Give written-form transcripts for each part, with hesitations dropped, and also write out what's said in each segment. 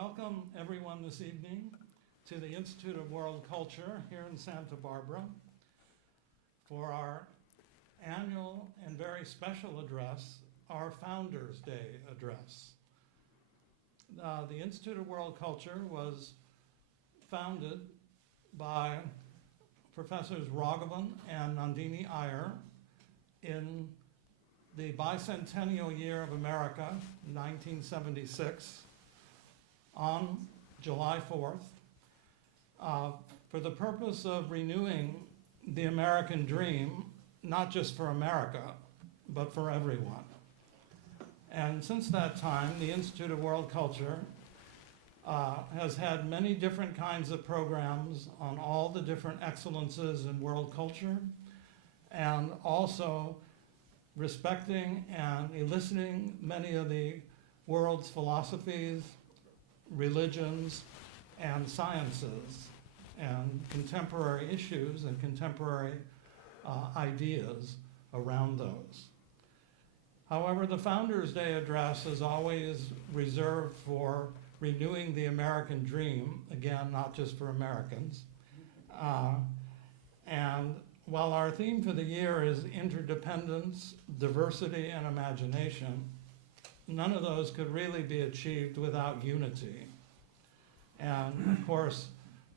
Welcome everyone this evening to the Institute of World Culture here in Santa Barbara for our annual and very special address, our Founders Day address. The Institute of World Culture was founded by Professors Raghavan and Nandini Iyer in the bicentennial year of America, 1976, on July 4th, for the purpose of renewing the American dream, not just for America, but for everyone. And since that time, the Institute of World Culture has had many different kinds of programs on all the different excellences in world culture, and also respecting and eliciting many of the world's philosophies, religions, and sciences, and contemporary issues and contemporary ideas around those. However, the Founders Day address is always reserved for renewing the American dream, again, not just for Americans. And while our theme for the year is interdependence, diversity, and imagination, none of those could really be achieved without unity. And of course,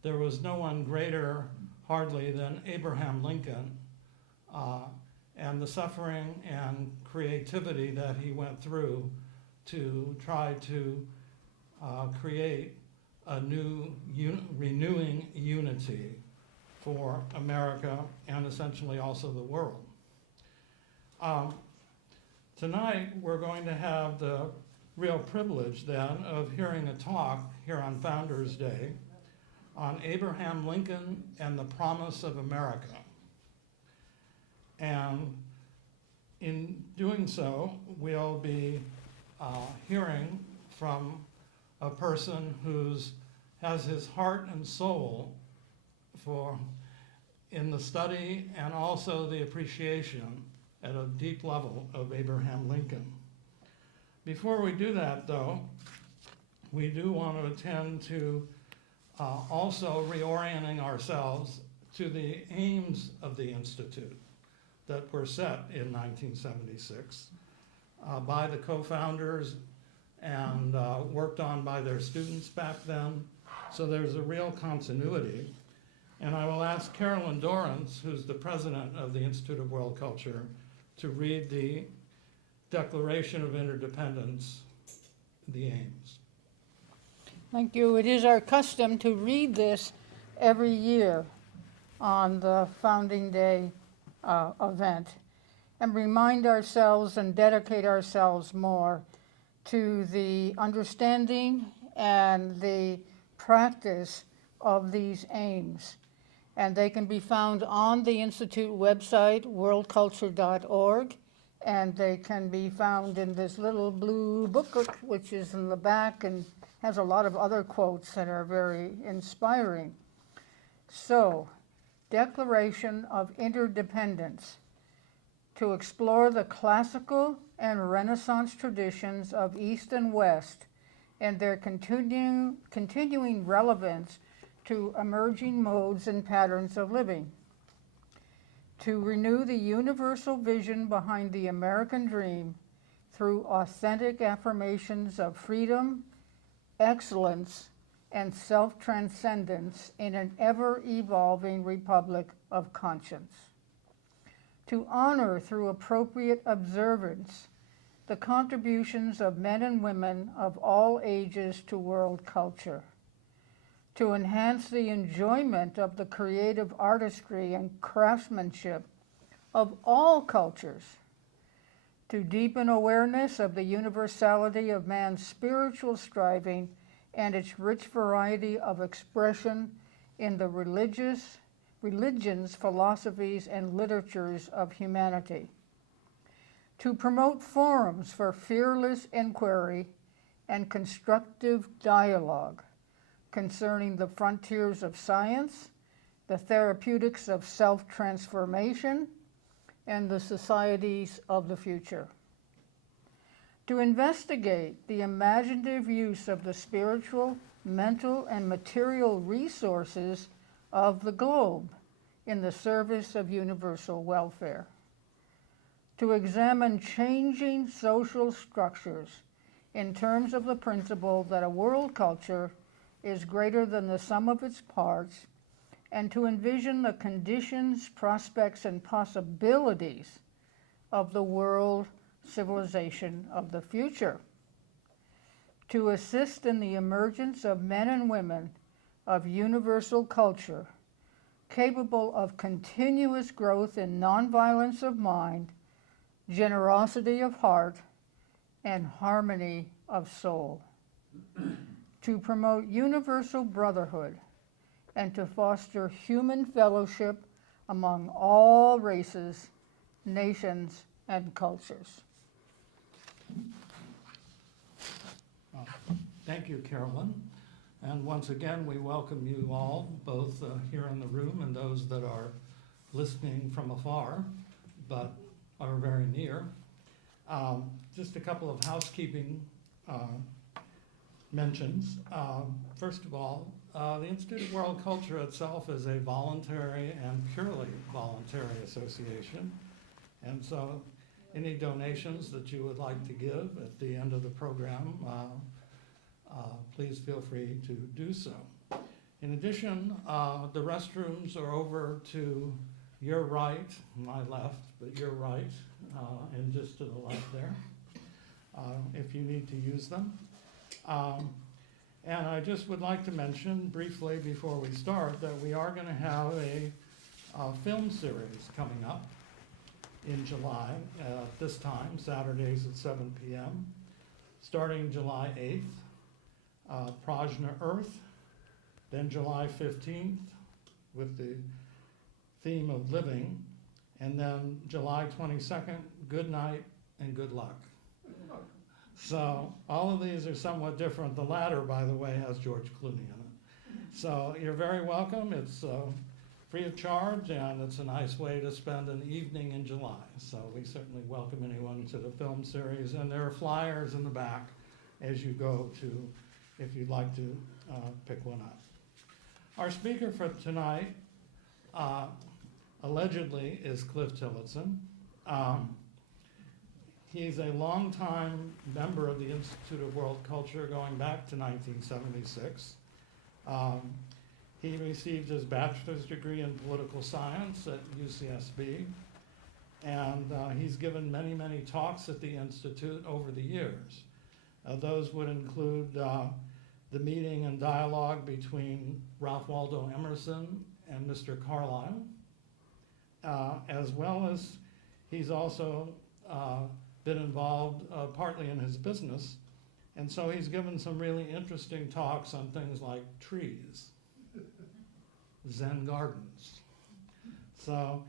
there was no one greater, hardly, than Abraham Lincoln, and the suffering and creativity that he went through to try to create a new renewing unity for America and essentially also the world. Tonight, we're going to have the real privilege then of hearing a talk here on Founders Day on Abraham Lincoln and the Promise of America. And in doing so, we'll be hearing from a person who has his heart and soul in the study and also the appreciation at a deep level of Abraham Lincoln. Before we do that, though, we do want to attend to also reorienting ourselves to the aims of the Institute that were set in 1976 by the co-founders and worked on by their students back then. So there's a real continuity. And I will ask Carolyn Dorrance, who's the president of the Institute of World Culture, to read the Declaration of Interdependence, the aims. Thank you. It is our custom to read this every year on the Founding Day event and remind ourselves and dedicate ourselves more to the understanding and the practice of these aims. And they can be found on the Institute website, worldculture.org, and they can be found in this little blue booklet, which is in the back and has a lot of other quotes that are very inspiring. So, Declaration of Interdependence, to explore the classical and Renaissance traditions of East and West and their continuing relevance to emerging modes and patterns of living, to renew the universal vision behind the American dream through authentic affirmations of freedom, excellence, and self-transcendence in an ever-evolving republic of conscience, to honor through appropriate observance the contributions of men and women of all ages to world culture, to enhance the enjoyment of the creative artistry and craftsmanship of all cultures, to deepen awareness of the universality of man's spiritual striving and its rich variety of expression in the religions, philosophies, and literatures of humanity, to promote forums for fearless inquiry and constructive dialogue concerning the frontiers of science, the therapeutics of self-transformation, and the societies of the future. to investigate the imaginative use of the spiritual, mental, and material resources of the globe in the service of universal welfare, to examine changing social structures in terms of the principle that a world culture is greater than the sum of its parts, and to envision the conditions, prospects, and possibilities of the world civilization of the future, to assist in the emergence of men and women of universal culture, capable of continuous growth in nonviolence of mind, generosity of heart, and harmony of soul, to promote universal brotherhood, and to foster human fellowship among all races, nations, and cultures. Thank you, Carolyn. And once again, we welcome you all, both here in the room and those that are listening from afar, but are very near. Just a couple of housekeeping mentions. First of all, the Institute of World Culture itself is a voluntary and purely voluntary association. And so any donations that you would like to give at the end of the program, please feel free to do so. In addition, the restrooms are over to your right, my left, but your right, and just to the left there, if you need to use them. And I just would like to mention briefly before we start that we are going to have a film series coming up in July at this time, Saturdays at 7 p.m., starting July 8th, Prajna Earth, then July 15th with the theme of living, and then July 22nd, good night and good luck. So all of these are somewhat different. The latter, by the way, has George Clooney in it. So you're very welcome. It's free of charge, and it's a nice way to spend an evening in July. So we certainly welcome anyone to the film series, and there are flyers in the back as you go to, if you'd like to pick one up. Our speaker for tonight allegedly is Cliff Tillotson. He's a longtime member of the Institute of World Culture going back to 1976. He received his bachelor's degree in political science at UCSB, and he's given many, many talks at the Institute over the years. Those would include the meeting and dialogue between Ralph Waldo Emerson and Mr. Carlyle, as well as he's also been involved partly in his business, and so he's given some really interesting talks on things like trees, Zen gardens. So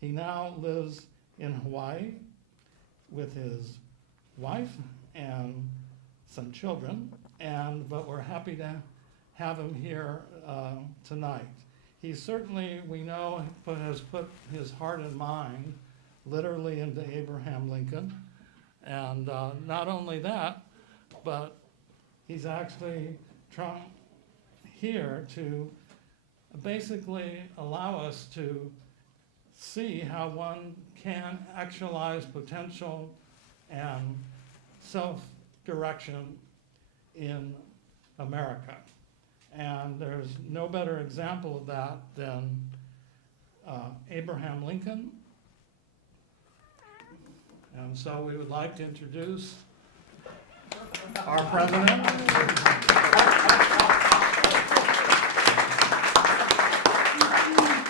he now lives in Hawaii with his wife and some children, but we're happy to have him here tonight. He certainly, we know, has put his heart and mind literally into Abraham Lincoln. And not only that, but he's actually trying here to basically allow us to see how one can actualize potential and self-direction in America. And there's no better example of that than Abraham Lincoln. And so we would like to introduce our president.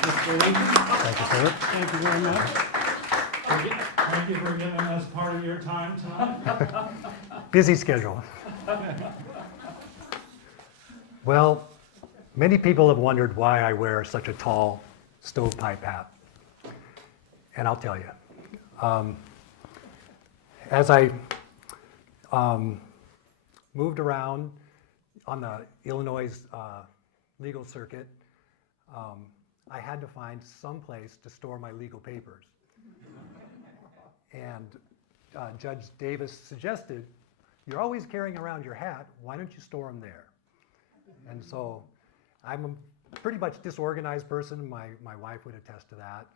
Mr. Lincoln. Thank you, sir. Thank you very much. Thank you for giving us part of your time tonight. Busy schedule. Well, many people have wondered why I wear such a tall stovepipe hat. And I'll tell you. As I moved around on the Illinois legal circuit, I had to find some place to store my legal papers. And Judge Davis suggested, you're always carrying around your hat, why don't you store them there? And so I'm a pretty much disorganized person. My wife would attest to that.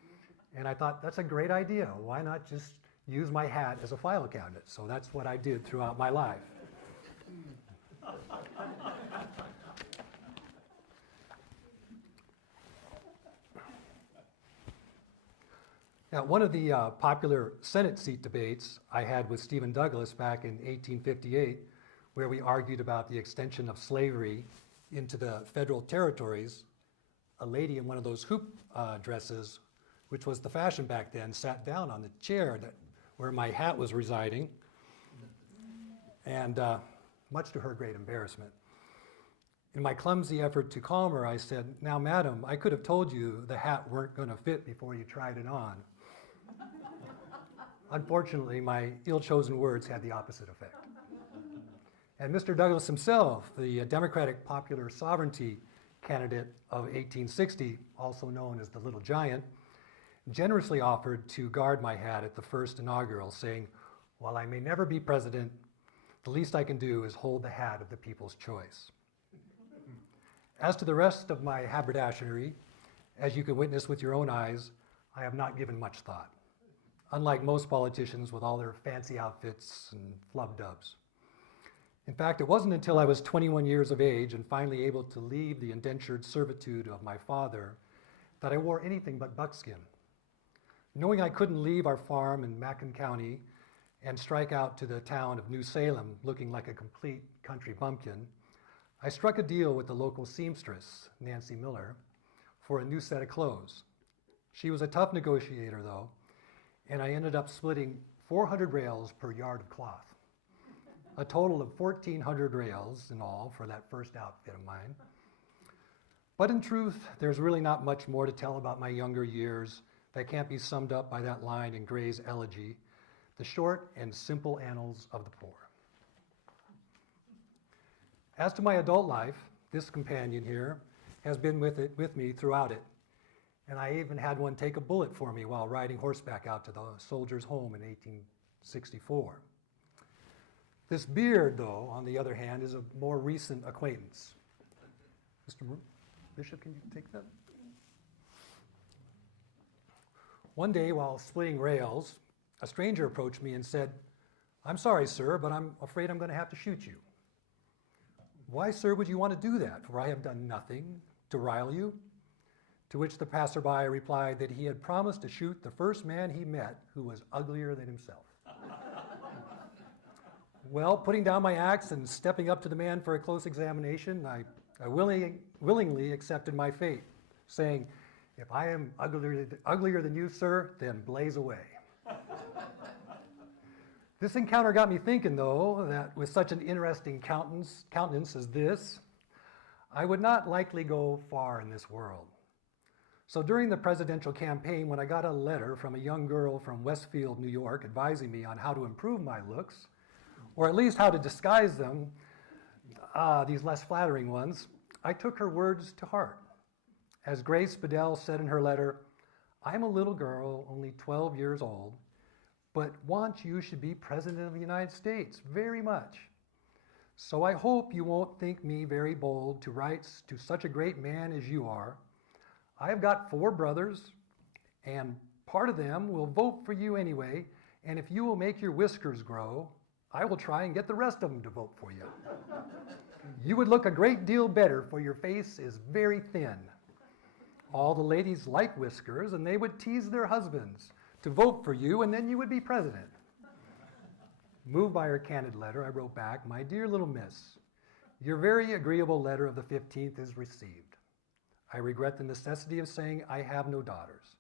And I thought, that's a great idea. Why not just use my hat as a file cabinet? So that's what I did throughout my life. Now, one of the popular Senate seat debates I had with Stephen Douglas back in 1858, where we argued about the extension of slavery into the federal territories, a lady in one of those hoop dresses, which was the fashion back then, sat down on the chair where my hat was residing, and much to her great embarrassment. In my clumsy effort to calm her, I said, "Now, madam, I could have told you the hat weren't going to fit before you tried it on." Unfortunately, my ill-chosen words had the opposite effect. And Mr. Douglas himself, the Democratic Popular Sovereignty candidate of 1860, also known as the Little Giant, generously offered to guard my hat at the first inaugural, saying, "While I may never be president, the least I can do is hold the hat of the people's choice." As to the rest of my haberdashery, as you can witness with your own eyes, I have not given much thought, unlike most politicians with all their fancy outfits and flub-dubs. In fact, it wasn't until I was 21 years of age and finally able to leave the indentured servitude of my father that I wore anything but buckskin. Knowing I couldn't leave our farm in Macon County and strike out to the town of New Salem looking like a complete country bumpkin, I struck a deal with the local seamstress, Nancy Miller, for a new set of clothes. She was a tough negotiator, though, and I ended up splitting 400 rails per yard of cloth, a total of 1,400 rails in all for that first outfit of mine. But in truth, there's really not much more to tell about my younger years that can't be summed up by that line in Gray's elegy, "The short and simple annals of the poor." As to my adult life, this companion here has been with me throughout it. And I even had one take a bullet for me while riding horseback out to the soldier's home in 1864. This beard, though, on the other hand, is a more recent acquaintance. Mr. Bishop, can you take that? One day, while splitting rails, a stranger approached me and said, "I'm sorry, sir, but I'm afraid I'm going to have to shoot you." "Why, sir, would you want to do that? For I have done nothing to rile you." To which the passerby replied that he had promised to shoot the first man he met who was uglier than himself. Well, putting down my axe and stepping up to the man for a close examination, I willingly accepted my fate, saying, "If I am uglier than you, sir, then blaze away." This encounter got me thinking, though, that with such an interesting countenance as this, I would not likely go far in this world. So during the presidential campaign, when I got a letter from a young girl from Westfield, New York, advising me on how to improve my looks, or at least how to disguise them, these less flattering ones, I took her words to heart. As Grace Bedell said in her letter, "I'm a little girl, only 12 years old, but want you should be President of the United States very much. So I hope you won't think me very bold to write to such a great man as you are. I have got 4 brothers, and part of them will vote for you anyway, and if you will make your whiskers grow, I will try and get the rest of them to vote for you. You would look a great deal better, for your face is very thin. All the ladies like whiskers, and they would tease their husbands to vote for you, and then you would be president." Moved by her candid letter, I wrote back, "My dear little miss, your very agreeable letter of the 15th is received. I regret the necessity of saying I have no daughters.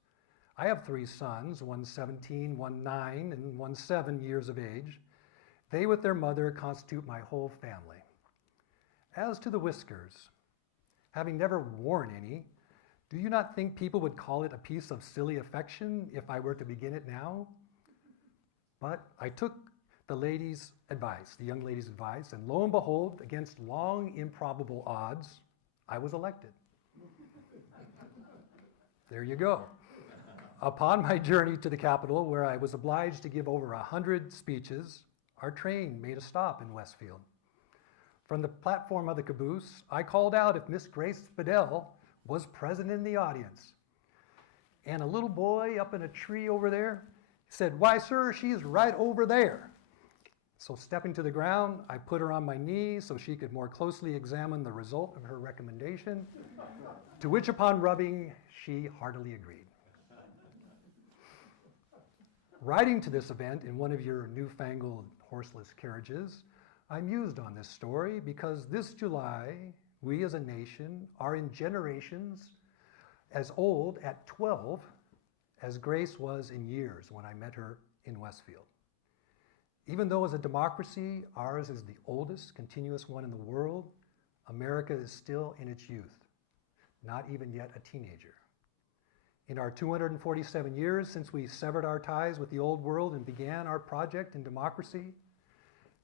I have 3 sons, one 17, one 9, and one 7 years of age. They with their mother constitute my whole family. As to the whiskers, having never worn any, do you not think people would call it a piece of silly affection if I were to begin it now? But I took the young lady's advice, and lo and behold, against long improbable odds, I was elected." There you go. Upon my journey to the Capitol, where I was obliged to give over 100 speeches, our train made a stop in Westfield. From the platform of the caboose, I called out if Miss Grace Fidel was present in the audience. And a little boy up in a tree over there said, "Why, sir, she's right over there." So stepping to the ground, I put her on my knee so she could more closely examine the result of her recommendation, to which upon rubbing, she heartily agreed. Riding to this event in one of your newfangled horseless carriages, I mused on this story because this July, we as a nation are in generations as old at 12 as Grace was in years when I met her in Westfield. Even though as a democracy, ours is the oldest continuous one in the world, America is still in its youth, not even yet a teenager. In our 247 years since we severed our ties with the old world and began our project in democracy,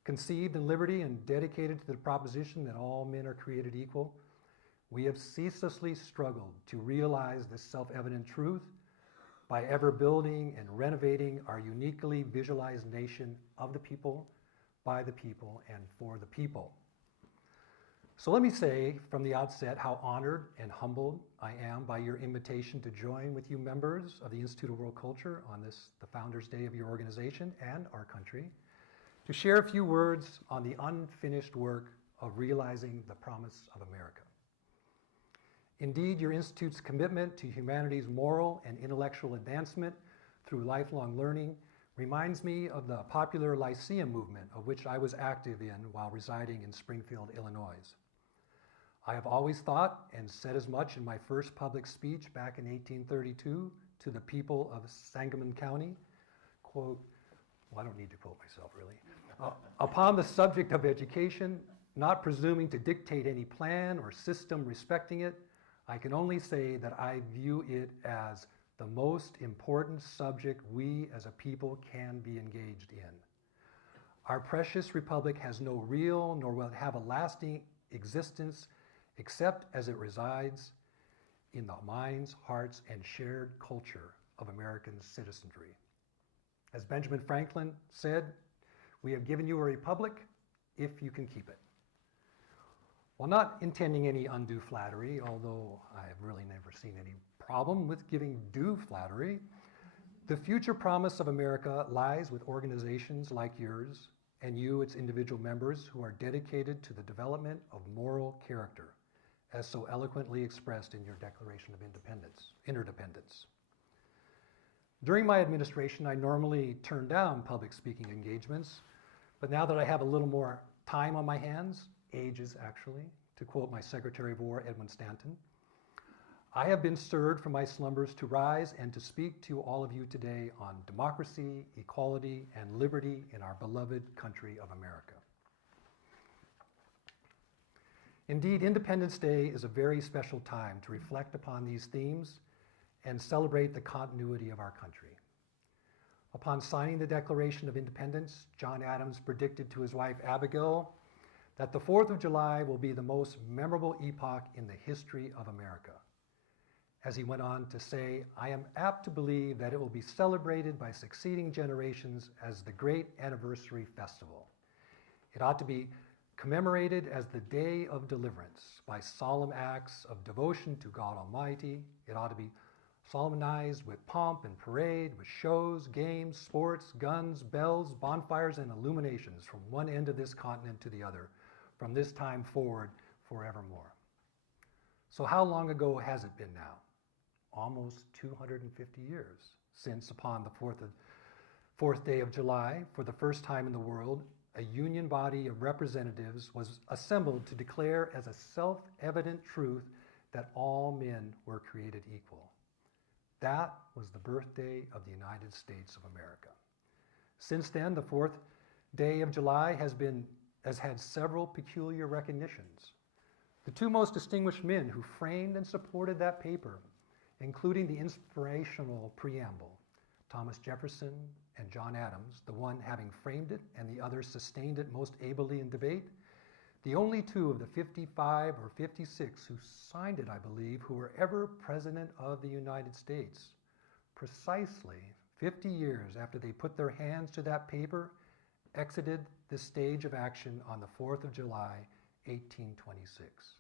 conceived in liberty and dedicated to the proposition that all men are created equal, we have ceaselessly struggled to realize this self-evident truth by ever building and renovating our uniquely visualized nation of the people, by the people, and for the people. So let me say from the outset how honored and humbled I am by your invitation to join with you members of the Institute of World Culture on this, the Founders' Day of your organization and our country, to share a few words on the unfinished work of realizing the promise of America. Indeed, your Institute's commitment to humanity's moral and intellectual advancement through lifelong learning reminds me of the popular Lyceum movement of which I was active in while residing in Springfield, Illinois. I have always thought and said as much in my first public speech back in 1832 to the people of Sangamon County, quote, well, I don't need to quote myself really, upon the subject of education, not presuming to dictate any plan or system respecting it, I can only say that I view it as the most important subject we as a people can be engaged in. Our precious republic has no real nor will have a lasting existence except as it resides in the minds, hearts, and shared culture of American citizenry. As Benjamin Franklin said, "We have given you a republic if you can keep it." While not intending any undue flattery, although I have really never seen any problem with giving due flattery, the future promise of America lies with organizations like yours and you, its individual members, who are dedicated to the development of moral character, as so eloquently expressed in your Declaration of Interdependence. During my administration, I normally turn down public speaking engagements, but now that I have a little more time on my hands, ages actually, to quote my Secretary of War, Edwin Stanton, I have been stirred from my slumbers to rise and to speak to all of you today on democracy, equality, and liberty in our beloved country of America. Indeed, Independence Day is a very special time to reflect upon these themes and celebrate the continuity of our country. Upon signing the Declaration of Independence, John Adams predicted to his wife Abigail that the 4th of July will be the most memorable epoch in the history of America. As he went on to say, "I am apt to believe that it will be celebrated by succeeding generations as the great anniversary festival. It ought to be commemorated as the day of deliverance by solemn acts of devotion to God Almighty. It ought to be solemnized with pomp and parade, with shows, games, sports, guns, bells, bonfires, and illuminations from one end of this continent to the other, from this time forward forevermore." So how long ago has it been now? Almost 250 years since, upon the 4th day of July, for the first time in the world, a union body of representatives was assembled to declare as a self-evident truth that all men were created equal. That was the birthday of the United States of America. Since then, the 4th day of July has had several peculiar recognitions. The two most distinguished men who framed and supported that paper, including the inspirational preamble, Thomas Jefferson and John Adams, the one having framed it and the other sustained it most ably in debate, the only two of the 55 or 56 who signed it, I believe, who were ever President of the United States, precisely 50 years after they put their hands to that paper, exited this stage of action on the 4th of July, 1826.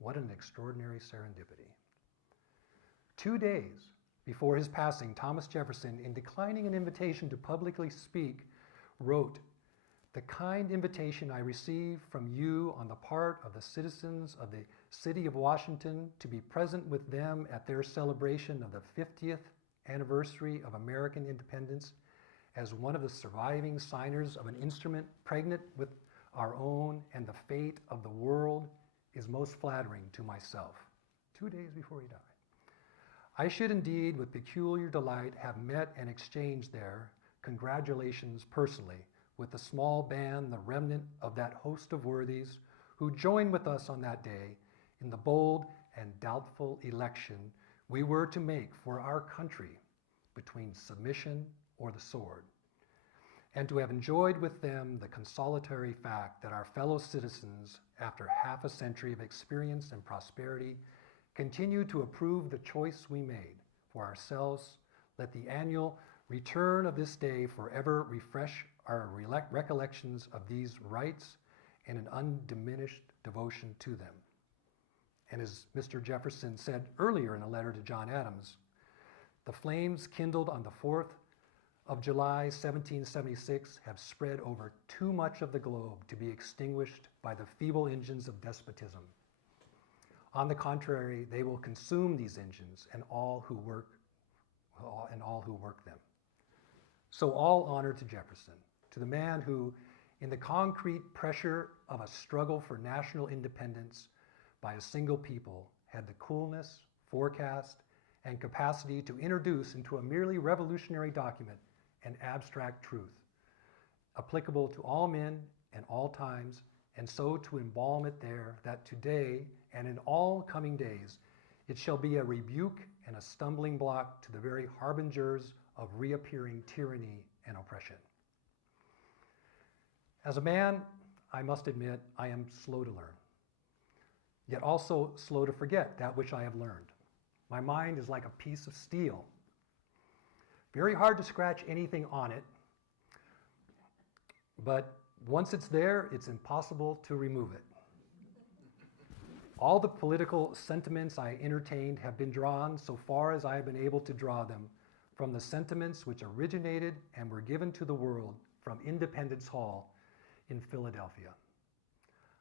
What an extraordinary serendipity. 2 days before his passing, Thomas Jefferson, in declining an invitation to publicly speak, wrote, "The kind invitation I receive from you on the part of the citizens of the city of Washington to be present with them at their celebration of the 50th anniversary of American independence as one of the surviving signers of an instrument pregnant with our own and the fate of the world is most flattering to myself." 2 days before he died. "I should indeed, with peculiar delight, have met and exchanged there congratulations personally with the small band, the remnant of that host of worthies who joined with us on that day in the bold and doubtful election we were to make for our country between submission or the sword, and to have enjoyed with them the consolatory fact that our fellow citizens, after half a century of experience and prosperity, continue to approve the choice we made for ourselves. Let the annual return of this day forever refresh our recollections of these rights and an undiminished devotion to them." And as Mr. Jefferson said earlier in a letter to John Adams, the flames kindled on the 4th of July, 1776 have spread over too much of the globe to be extinguished by the feeble engines of despotism. On the contrary, they will consume these engines and all who work them. So all honor to Jefferson, to the man who, in the concrete pressure of a struggle for national independence by a single people, had the coolness, forecast, and capacity to introduce into a merely revolutionary document an abstract truth, applicable to all men and all times, and so to embalm it there, that today and in all coming days it shall be a rebuke and a stumbling block to the very harbingers of reappearing tyranny and oppression. As a man, I must admit, I am slow to learn, yet also slow to forget that which I have learned. My mind is like a piece of steel. Very hard to scratch anything on it, but once it's there, it's impossible to remove it. All the political sentiments I entertained have been drawn, so far as I have been able to draw them, from the sentiments which originated and were given to the world from Independence Hall in Philadelphia.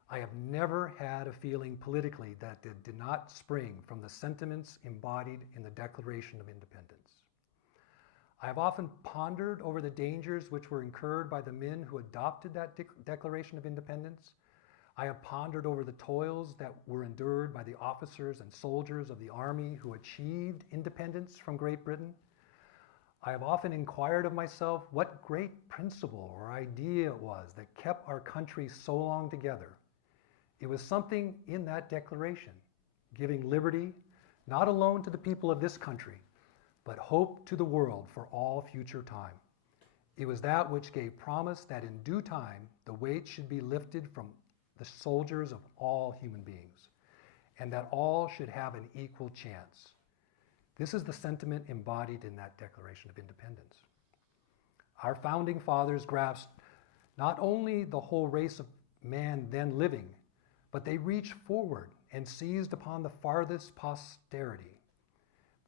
I have never had a feeling politically that did not spring from the sentiments embodied in the Declaration of Independence. I have often pondered over the dangers which were incurred by the men who adopted that Declaration of Independence. I have pondered over the toils that were endured by the officers and soldiers of the army who achieved independence from Great Britain. I have often inquired of myself what great principle or idea it was that kept our country so long together. It was something in that declaration, giving liberty not alone to the people of this country, but hope to the world for all future time. It was that which gave promise that in due time the weight should be lifted from the soldiers of all human beings, and that all should have an equal chance. This is the sentiment embodied in that Declaration of Independence. Our founding fathers grasped not only the whole race of man then living, but they reached forward and seized upon the farthest posterity.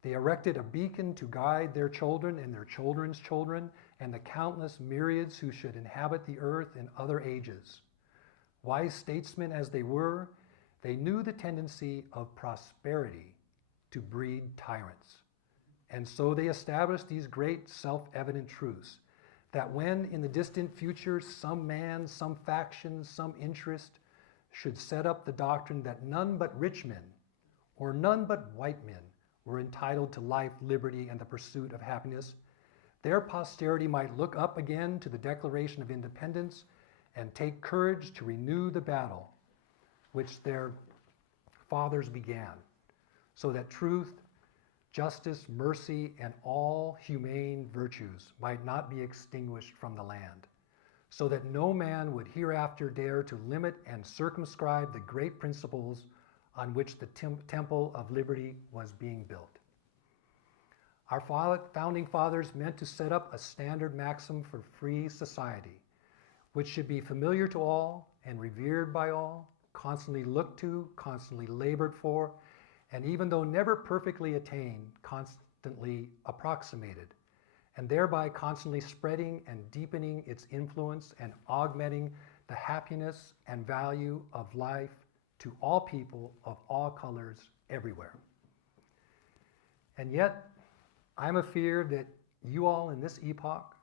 They erected a beacon to guide their children and their children's children and the countless myriads who should inhabit the earth in other ages. Wise statesmen as they were, they knew the tendency of prosperity to breed tyrants. And so they established these great self-evident truths, that when in the distant future some man, some faction, some interest should set up the doctrine that none but rich men or none but white men were entitled to life, liberty, and the pursuit of happiness, their posterity might look up again to the Declaration of Independence and take courage to renew the battle which their fathers began, so that truth, justice, mercy, and all humane virtues might not be extinguished from the land, so that no man would hereafter dare to limit and circumscribe the great principles on which the temple of liberty was being built. Our founding fathers meant to set up a standard maxim for free society, which should be familiar to all and revered by all, constantly looked to, constantly labored for, and even though never perfectly attained, constantly approximated, and thereby constantly spreading and deepening its influence and augmenting the happiness and value of life to all people of all colors everywhere. And yet, I'm afeard that you all in this epoch,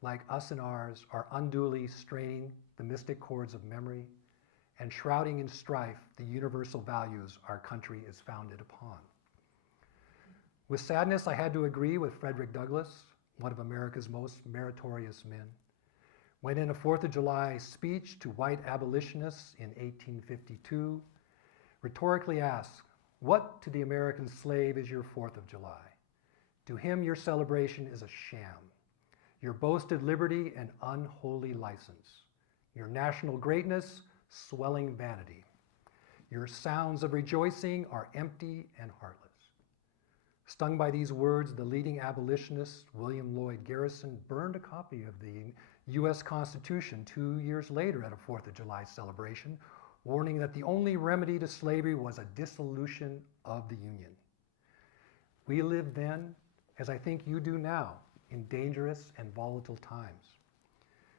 like us in ours, are unduly straining the mystic chords of memory and shrouding in strife the universal values our country is founded upon. With sadness, I had to agree with Frederick Douglass, one of America's most meritorious men, when in a 4th of July speech to white abolitionists in 1852, rhetorically asked, "What to the American slave is your 4th of July? To him your celebration is a sham, your boasted liberty an unholy license, your national greatness swelling vanity. Your sounds of rejoicing are empty and heartless." Stung by these words, the leading abolitionist, William Lloyd Garrison, burned a copy of the U.S. Constitution 2 years later at a 4th of July celebration, warning that the only remedy to slavery was a dissolution of the Union. We lived then, as I think you do now, in dangerous and volatile times.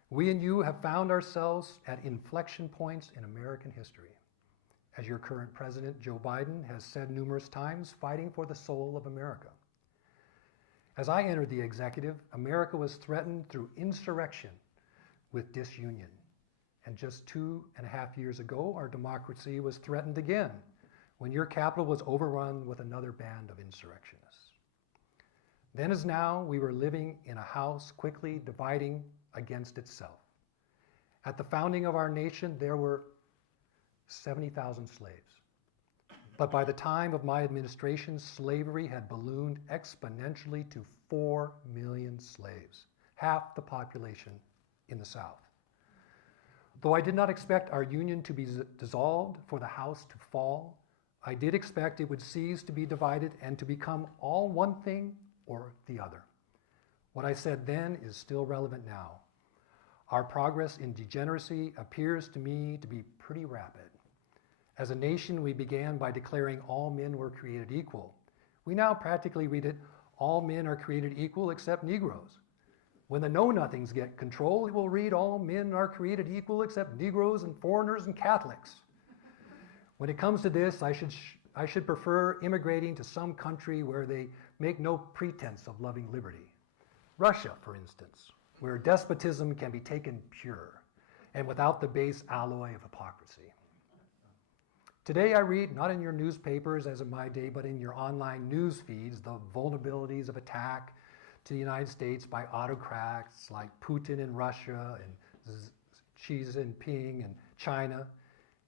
We and you have found ourselves at inflection points in American history. As your current president, Joe Biden, has said numerous times, fighting for the soul of America. As I entered the executive, America was threatened through insurrection with disunion. And just 2.5 years ago, our democracy was threatened again when your capital was overrun with another band of insurrectionists. Then as now, we were living in a house quickly dividing against itself. At the founding of our nation, there were 70,000 slaves. But by the time of my administration, slavery had ballooned exponentially to 4 million slaves, half the population in the South. Though I did not expect our union to be dissolved for the house to fall, I did expect it would cease to be divided and to become all one thing or the other. What I said then is still relevant now. Our progress in degeneracy appears to me to be pretty rapid. As a nation, we began by declaring all men were created equal. We now practically read it, all men are created equal except Negroes. When the know-nothings get control, it will read all men are created equal except Negroes and foreigners and Catholics. When it comes to this, I should prefer immigrating to some country where they make no pretense of loving liberty. Russia, for instance, where despotism can be taken pure and without the base alloy of hypocrisy. Today I read, not in your newspapers as in my day, but in your online news feeds, the vulnerabilities of attack to the United States by autocrats like Putin in Russia and Xi Jinping in China.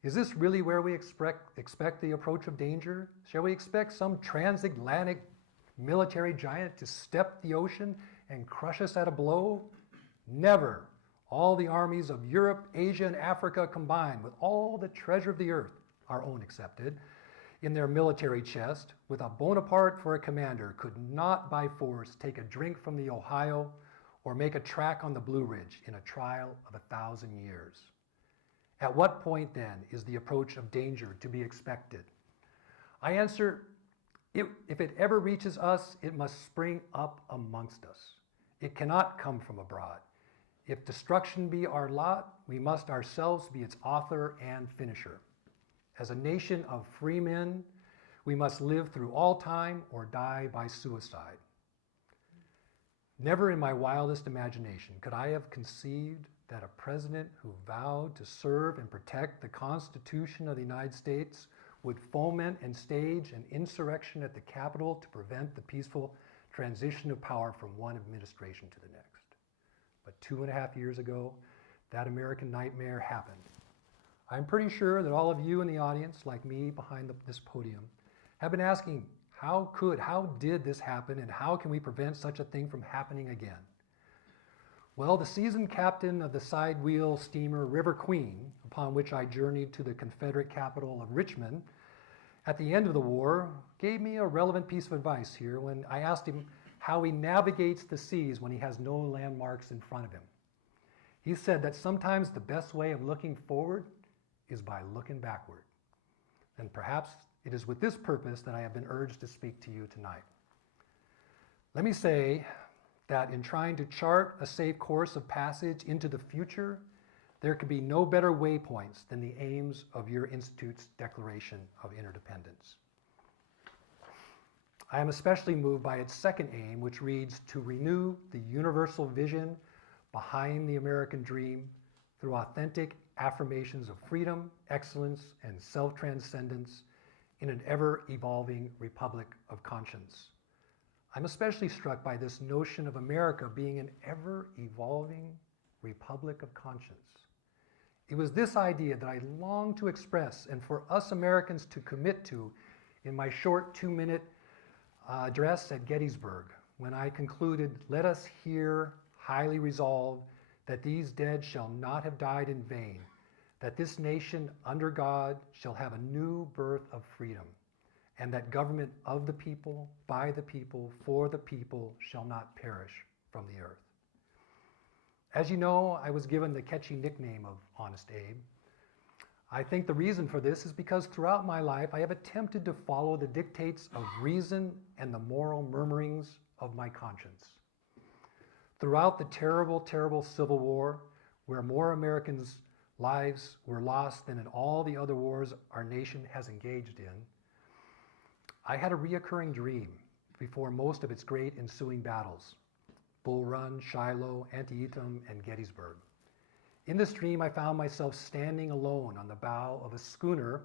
Is this really where we expect the approach of danger? Shall we expect some transatlantic military giant to step the ocean and crush us at a blow? Never. All the armies of Europe, Asia, and Africa combined, with all the treasure of the earth, our own excepted, in their military chest, with a Bonaparte for a commander, could not by force take a drink from the Ohio or make a track on the Blue Ridge in a trial of 1,000 years. At what point then is the approach of danger to be expected? I answer, if it ever reaches us, it must spring up amongst us. It cannot come from abroad. If destruction be our lot, we must ourselves be its author and finisher. As a nation of free men, we must live through all time or die by suicide. Never in my wildest imagination could I have conceived that a president who vowed to serve and protect the Constitution of the United States would foment and stage an insurrection at the Capitol to prevent the peaceful transition of power from one administration to the next. But 2.5 years ago, that American nightmare happened. I'm pretty sure that all of you in the audience, like me behind this podium, have been asking, how did this happen, and how can we prevent such a thing from happening again? Well, the seasoned captain of the side-wheel steamer River Queen, upon which I journeyed to the Confederate capital of Richmond at the end of the war, gave me a relevant piece of advice here when I asked him, how he navigates the seas when he has no landmarks in front of him. He said that sometimes the best way of looking forward is by looking backward. And perhaps it is with this purpose that I have been urged to speak to you tonight. Let me say that in trying to chart a safe course of passage into the future, there could be no better waypoints than the aims of your Institute's Declaration of Interdependence. I am especially moved by its second aim, which reads, to renew the universal vision behind the American dream through authentic affirmations of freedom, excellence, and self-transcendence in an ever-evolving republic of conscience. I'm especially struck by this notion of America being an ever-evolving republic of conscience. It was this idea that I longed to express and for us Americans to commit to in my short 2-minute address at Gettysburg, when I concluded, let us here highly resolve that these dead shall not have died in vain, that this nation under God shall have a new birth of freedom, and that government of the people, by the people, for the people shall not perish from the earth. As you know, I was given the catchy nickname of Honest Abe. I think the reason for this is because throughout my life I have attempted to follow the dictates of reason and the moral murmurings of my conscience. Throughout the terrible, terrible Civil War, where more Americans' lives were lost than in all the other wars our nation has engaged in, I had a reoccurring dream before most of its great ensuing battles: Bull Run, Shiloh, Antietam, and Gettysburg. In this dream, I found myself standing alone on the bow of a schooner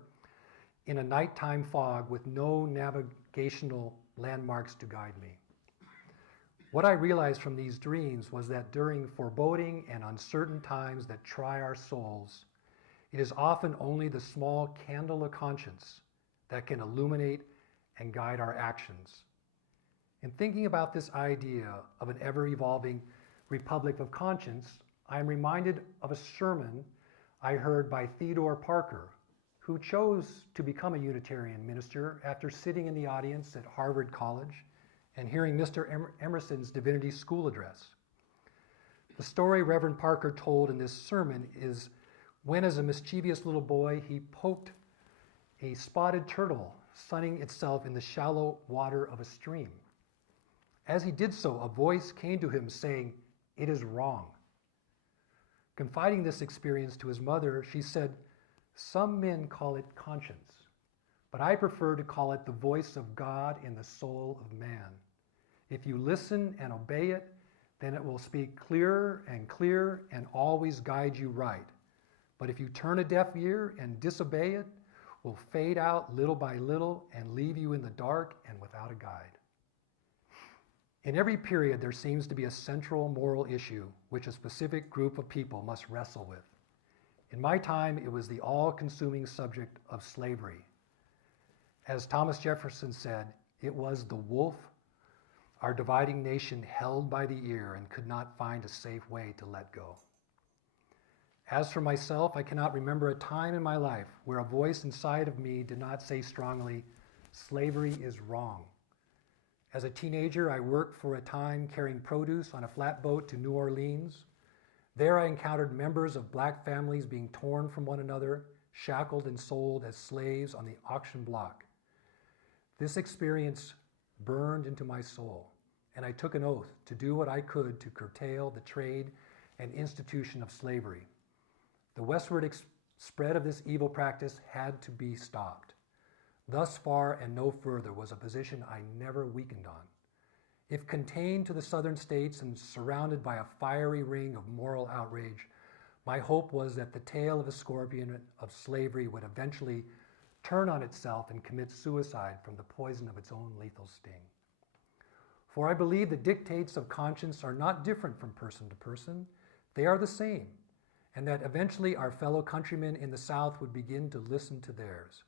in a nighttime fog with no navigational landmarks to guide me. What I realized from these dreams was that during foreboding and uncertain times that try our souls, it is often only the small candle of conscience that can illuminate and guide our actions. In thinking about this idea of an ever-evolving republic of conscience, I am reminded of a sermon I heard by Theodore Parker, who chose to become a Unitarian minister after sitting in the audience at Harvard College and hearing Mr. Emerson's Divinity School address. The story Reverend Parker told in this sermon is when, as a mischievous little boy, he poked a spotted turtle sunning itself in the shallow water of a stream. As he did so, a voice came to him saying, "It is wrong." Confiding this experience to his mother, she said, "Some men call it conscience, but I prefer to call it the voice of God in the soul of man. If you listen and obey it, then it will speak clearer and always guide you right. But if you turn a deaf ear and disobey it, will fade out little by little and leave you in the dark and without a guide." In every period, there seems to be a central moral issue which a specific group of people must wrestle with. In my time, it was the all-consuming subject of slavery. As Thomas Jefferson said, it was the wolf our dividing nation held by the ear and could not find a safe way to let go. As for myself, I cannot remember a time in my life where a voice inside of me did not say strongly, "Slavery is wrong." As a teenager, I worked for a time carrying produce on a flatboat to New Orleans. There I encountered members of black families being torn from one another, shackled and sold as slaves on the auction block. This experience burned into my soul, and I took an oath to do what I could to curtail the trade and institution of slavery. The westward spread of this evil practice had to be stopped. Thus far and no further was a position I never weakened on. If contained to the southern states and surrounded by a fiery ring of moral outrage, my hope was that the tail of a scorpion of slavery would eventually turn on itself and commit suicide from the poison of its own lethal sting. For I believe the dictates of conscience are not different from person to person. They are the same, and that eventually our fellow countrymen in the South would begin to listen to theirs.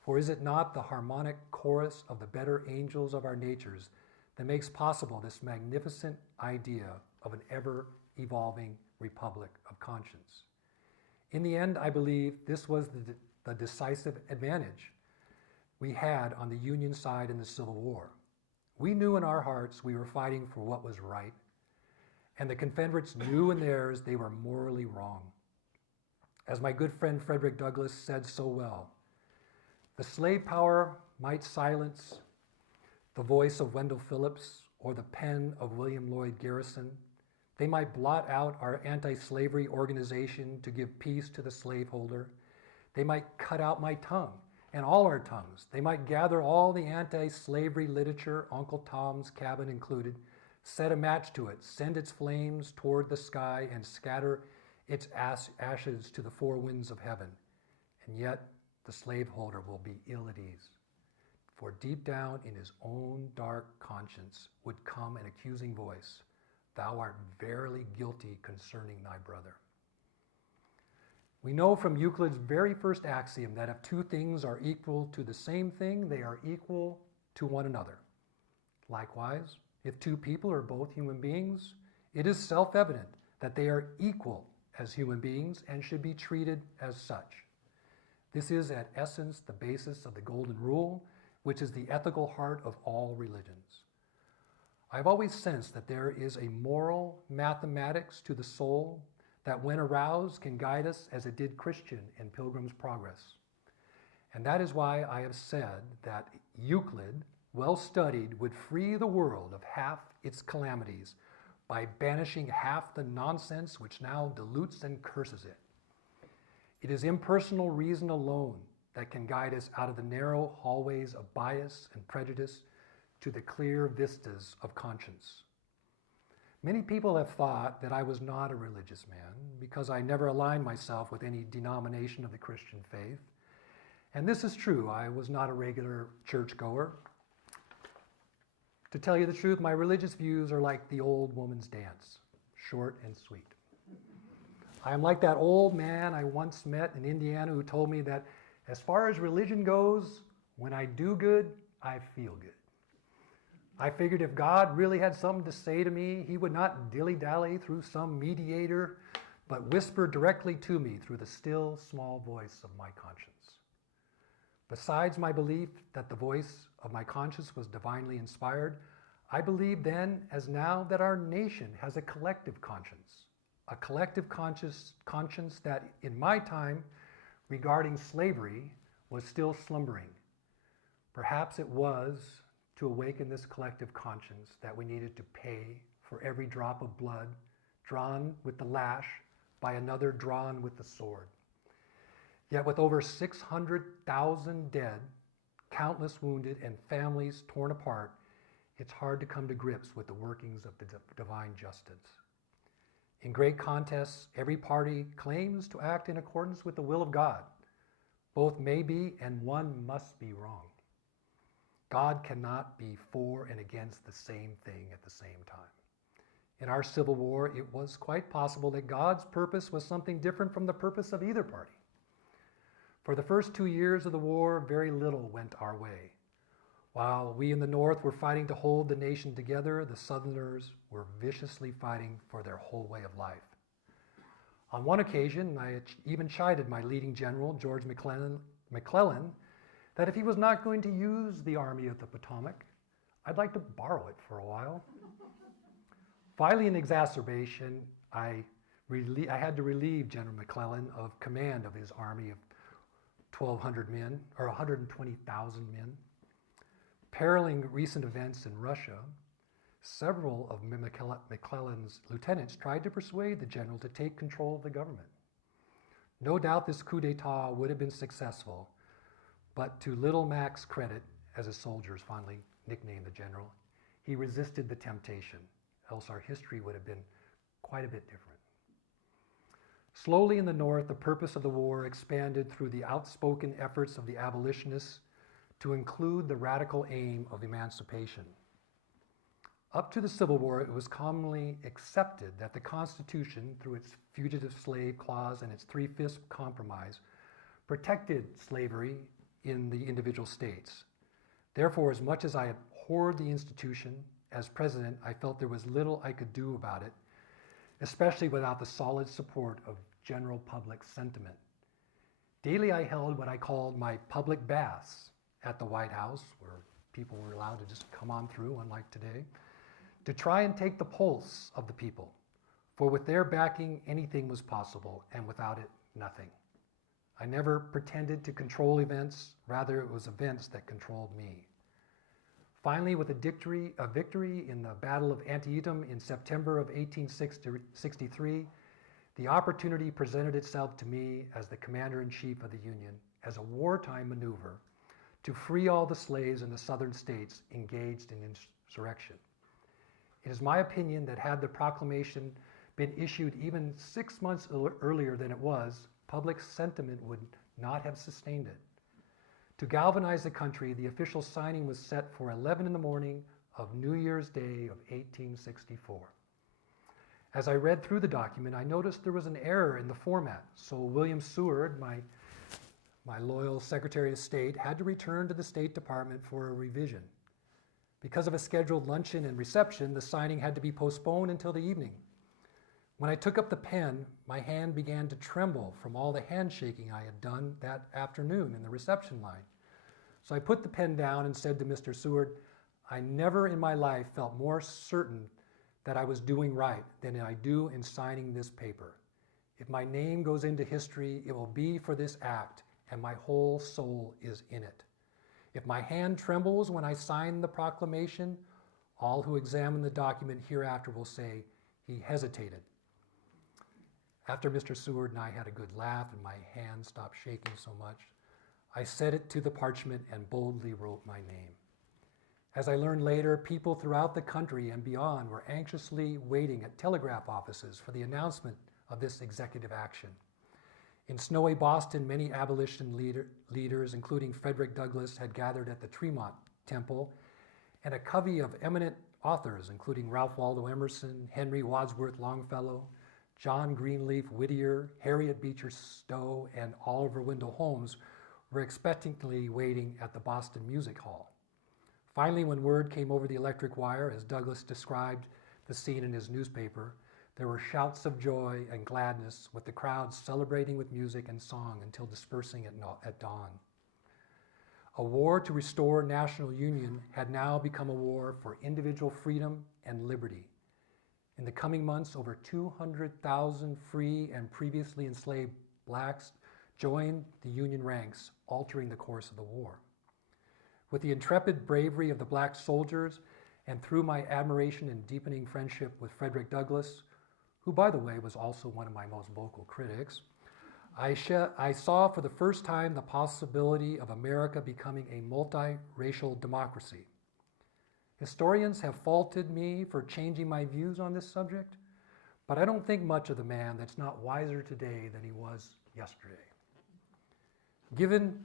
For is it not the harmonic chorus of the better angels of our natures that makes possible this magnificent idea of an ever-evolving republic of conscience? In the end, I believe this was the decisive advantage we had on the Union side in the Civil War. We knew in our hearts we were fighting for what was right, and the Confederates knew in theirs they were morally wrong. As my good friend Frederick Douglass said so well, the slave power might silence the voice of Wendell Phillips or the pen of William Lloyd Garrison. They might blot out our anti-slavery organization to give peace to the slaveholder. They might cut out my tongue and all our tongues. They might gather all the anti-slavery literature, Uncle Tom's Cabin included, set a match to it, send its flames toward the sky, and scatter its ashes to the four winds of heaven. And yet the slaveholder will be ill at ease. For deep down in his own dark conscience would come an accusing voice, "Thou art verily guilty concerning thy brother." We know from Euclid's very first axiom that if two things are equal to the same thing, they are equal to one another. Likewise, if two people are both human beings, it is self-evident that they are equal as human beings and should be treated as such. This is at essence the basis of the Golden Rule, which is the ethical heart of all religions. I've always sensed that there is a moral mathematics to the soul that when aroused can guide us as it did Christian in Pilgrim's Progress. And that is why I have said that Euclid, well studied, would free the world of half its calamities by banishing half the nonsense which now dilutes and curses it. It is impersonal reason alone that can guide us out of the narrow hallways of bias and prejudice to the clear vistas of conscience. Many people have thought that I was not a religious man because I never aligned myself with any denomination of the Christian faith. And this is true. I was not a regular churchgoer. To tell you the truth, my religious views are like the old woman's dance, short and sweet. I am like that old man I once met in Indiana who told me that as far as religion goes, when I do good, I feel good. I figured if God really had something to say to me, he would not dilly-dally through some mediator, but whisper directly to me through the still, small voice of my conscience. Besides my belief that the voice of my conscience was divinely inspired, I believe then, as now, that our nation has a collective conscience that in my time, regarding slavery, was still slumbering. Perhaps it was to awaken this collective conscience that we needed to pay for every drop of blood drawn with the lash by another drawn with the sword. Yet with over 600,000 dead, countless wounded, and families torn apart, it's hard to come to grips with the workings of the divine justice. In great contests, every party claims to act in accordance with the will of God. Both may be and one must be wrong. God cannot be for and against the same thing at the same time. In our Civil War, it was quite possible that God's purpose was something different from the purpose of either party. For the first 2 years of the war, very little went our way. While we in the North were fighting to hold the nation together, the Southerners were viciously fighting for their whole way of life. On one occasion, I even chided my leading general, George McClellan, that if he was not going to use the Army of the Potomac, I'd like to borrow it for a while. Finally, in exacerbation, I had to relieve General McClellan of command of his army of 1,200 men, or 120,000 men. Paralleling recent events in Russia, several of McClellan's lieutenants tried to persuade the general to take control of the government. No doubt this coup d'etat would have been successful, but to Little Mac's credit, as his soldiers fondly nicknamed the general, he resisted the temptation, else our history would have been quite a bit different. Slowly in the North, the purpose of the war expanded through the outspoken efforts of the abolitionists to include the radical aim of emancipation. Up to the Civil War, it was commonly accepted that the Constitution, through its fugitive slave clause and its 3/5 compromise, protected slavery in the individual states. Therefore, as much as I abhorred the institution, as president, I felt there was little I could do about it, especially without the solid support of general public sentiment. Daily I held what I called my public baths at the White House, where people were allowed to just come on through, unlike today, to try and take the pulse of the people. For with their backing, anything was possible, and without it, nothing. I never pretended to control events, rather it was events that controlled me. Finally, with a victory in the Battle of Antietam in September of 1863, the opportunity presented itself to me as the commander-in-chief of the Union as a wartime maneuver to free all the slaves in the southern states engaged in insurrection. It is my opinion that had the proclamation been issued even 6 months earlier than it was, public sentiment would not have sustained it. To galvanize the country, the official signing was set for 11 in the morning of New Year's Day of 1864. As I read through the document, I noticed there was an error in the format, so William Seward, my loyal Secretary of State, had to return to the State Department for a revision. Because of a scheduled luncheon and reception, the signing had to be postponed until the evening. When I took up the pen, my hand began to tremble from all the handshaking I had done that afternoon in the reception line. So I put the pen down and said to Mr. Seward, I never in my life felt more certain that I was doing right than I do in signing this paper. If my name goes into history, it will be for this act, and my whole soul is in it. If my hand trembles when I sign the proclamation, all who examine the document hereafter will say, he hesitated. After Mr. Seward and I had a good laugh and my hand stopped shaking so much, I set it to the parchment and boldly wrote my name. As I learned later, people throughout the country and beyond were anxiously waiting at telegraph offices for the announcement of this executive action. In snowy Boston, many abolition leaders, including Frederick Douglass, had gathered at the Tremont Temple, and a covey of eminent authors, including Ralph Waldo Emerson, Henry Wadsworth Longfellow, John Greenleaf Whittier, Harriet Beecher Stowe, and Oliver Wendell Holmes, were expectantly waiting at the Boston Music Hall. Finally, when word came over the electric wire, as Douglass described the scene in his newspaper, there were shouts of joy and gladness, with the crowd celebrating with music and song until dispersing at dawn. A war to restore national union had now become a war for individual freedom and liberty. In the coming months, over 200,000 free and previously enslaved blacks joined the Union ranks, altering the course of the war. With the intrepid bravery of the black soldiers, and through my admiration and deepening friendship with Frederick Douglass, who, by the way, was also one of my most vocal critics, I saw for the first time the possibility of America becoming a multiracial democracy. Historians have faulted me for changing my views on this subject, but I don't think much of the man that's not wiser today than he was yesterday. Given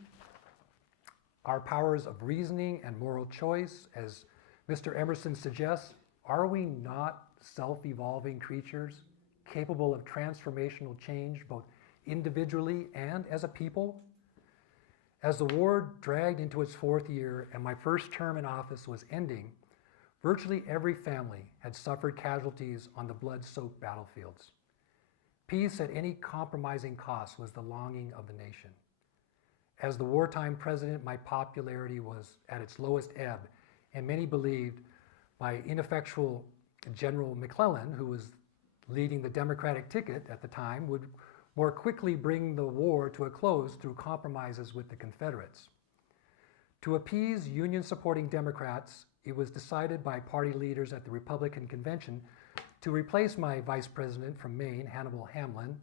our powers of reasoning and moral choice, as Mr. Emerson suggests, are we not self-evolving creatures capable of transformational change both individually and as a people? As the war dragged into its 4th year and my first term in office was ending, virtually every family had suffered casualties on the blood-soaked battlefields. Peace at any compromising cost was the longing of the nation. As the wartime president, my popularity was at its lowest ebb, and many believed my ineffectual General McClellan, who was leading the Democratic ticket at the time, would more quickly bring the war to a close through compromises with the Confederates. To appease Union-supporting Democrats, it was decided by party leaders at the Republican Convention to replace my vice president from Maine, Hannibal Hamlin,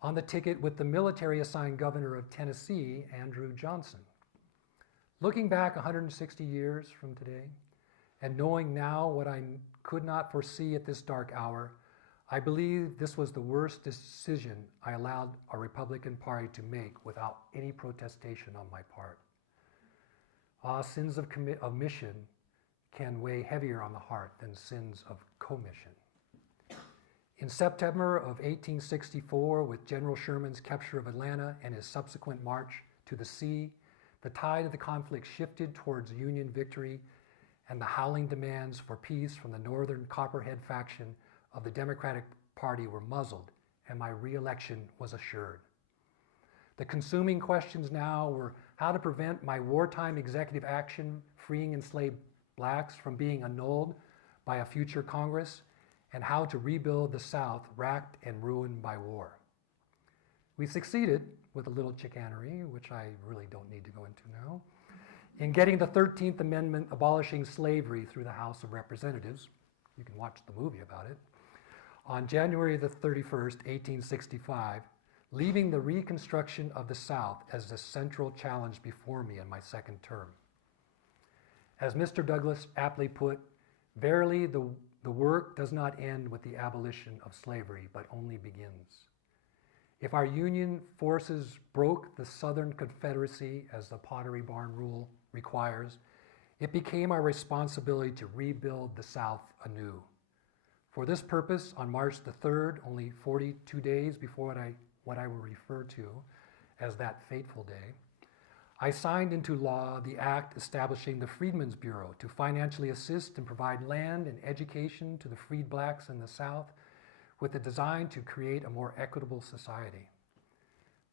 on the ticket with the military-assigned governor of Tennessee, Andrew Johnson. Looking back 160 years from today, and knowing now what I could not foresee at this dark hour, I believe this was the worst decision I allowed our Republican Party to make without any protestation on my part. Sins of omission can weigh heavier on the heart than sins of commission. In September of 1864, with General Sherman's capture of Atlanta and his subsequent march to the sea, the tide of the conflict shifted towards Union victory, and the howling demands for peace from the Northern Copperhead faction of the Democratic Party were muzzled, and my re-election was assured. The consuming questions now were how to prevent my wartime executive action freeing enslaved blacks from being annulled by a future Congress, and how to rebuild the South racked and ruined by war. We succeeded, with a little chicanery, which I really don't need to go into now, in getting the 13th Amendment abolishing slavery through the House of Representatives. You can watch the movie about it. On January the 31st, 1865, leaving the reconstruction of the South as the central challenge before me in my second term. As Mr. Douglas aptly put, verily the work does not end with the abolition of slavery, but only begins. If our Union forces broke the Southern Confederacy, as the Pottery Barn Rule requires, it became our responsibility to rebuild the South anew. For this purpose, on March the 3rd, only 42 days before what I will refer to as that fateful day, I signed into law the act establishing the Freedmen's Bureau to financially assist and provide land and education to the freed blacks in the South, with the design to create a more equitable society.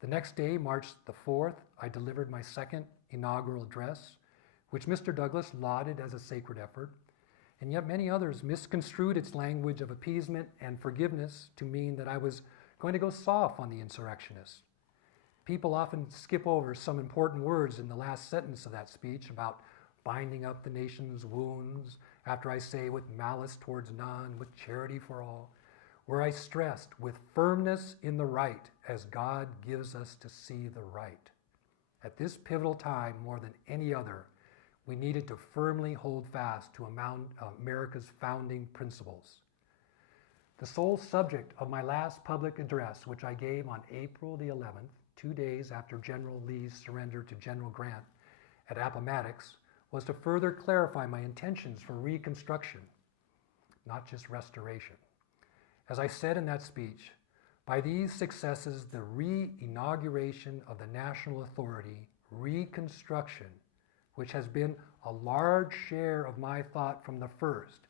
The next day, March the 4th, I delivered my second inaugural address, which Mr. Douglas lauded as a sacred effort, and yet many others misconstrued its language of appeasement and forgiveness to mean that I was going to go soft on the insurrectionists. People often skip over some important words in the last sentence of that speech about binding up the nation's wounds, after I say with malice towards none, with charity for all, where I stressed with firmness in the right, as God gives us to see the right. At this pivotal time, more than any other, we needed to firmly hold fast to America's founding principles. The sole subject of my last public address, which I gave on April the 11th, 2 days after General Lee's surrender to General Grant at Appomattox, was to further clarify my intentions for reconstruction, not just restoration. As I said in that speech, by these successes, the re-inauguration of the national authority, reconstruction, which has been a large share of my thought from the first,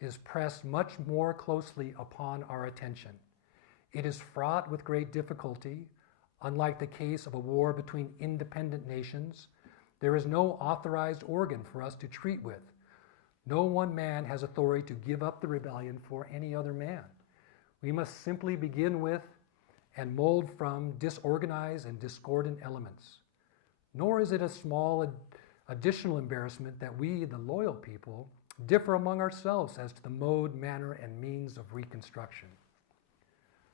is pressed much more closely upon our attention. It is fraught with great difficulty. Unlike the case of a war between independent nations, there is no authorized organ for us to treat with. No one man has authority to give up the rebellion for any other man. We must simply begin with and mold from disorganized and discordant elements. Nor is it a small additional embarrassment that we, the loyal people, differ among ourselves as to the mode, manner, and means of reconstruction.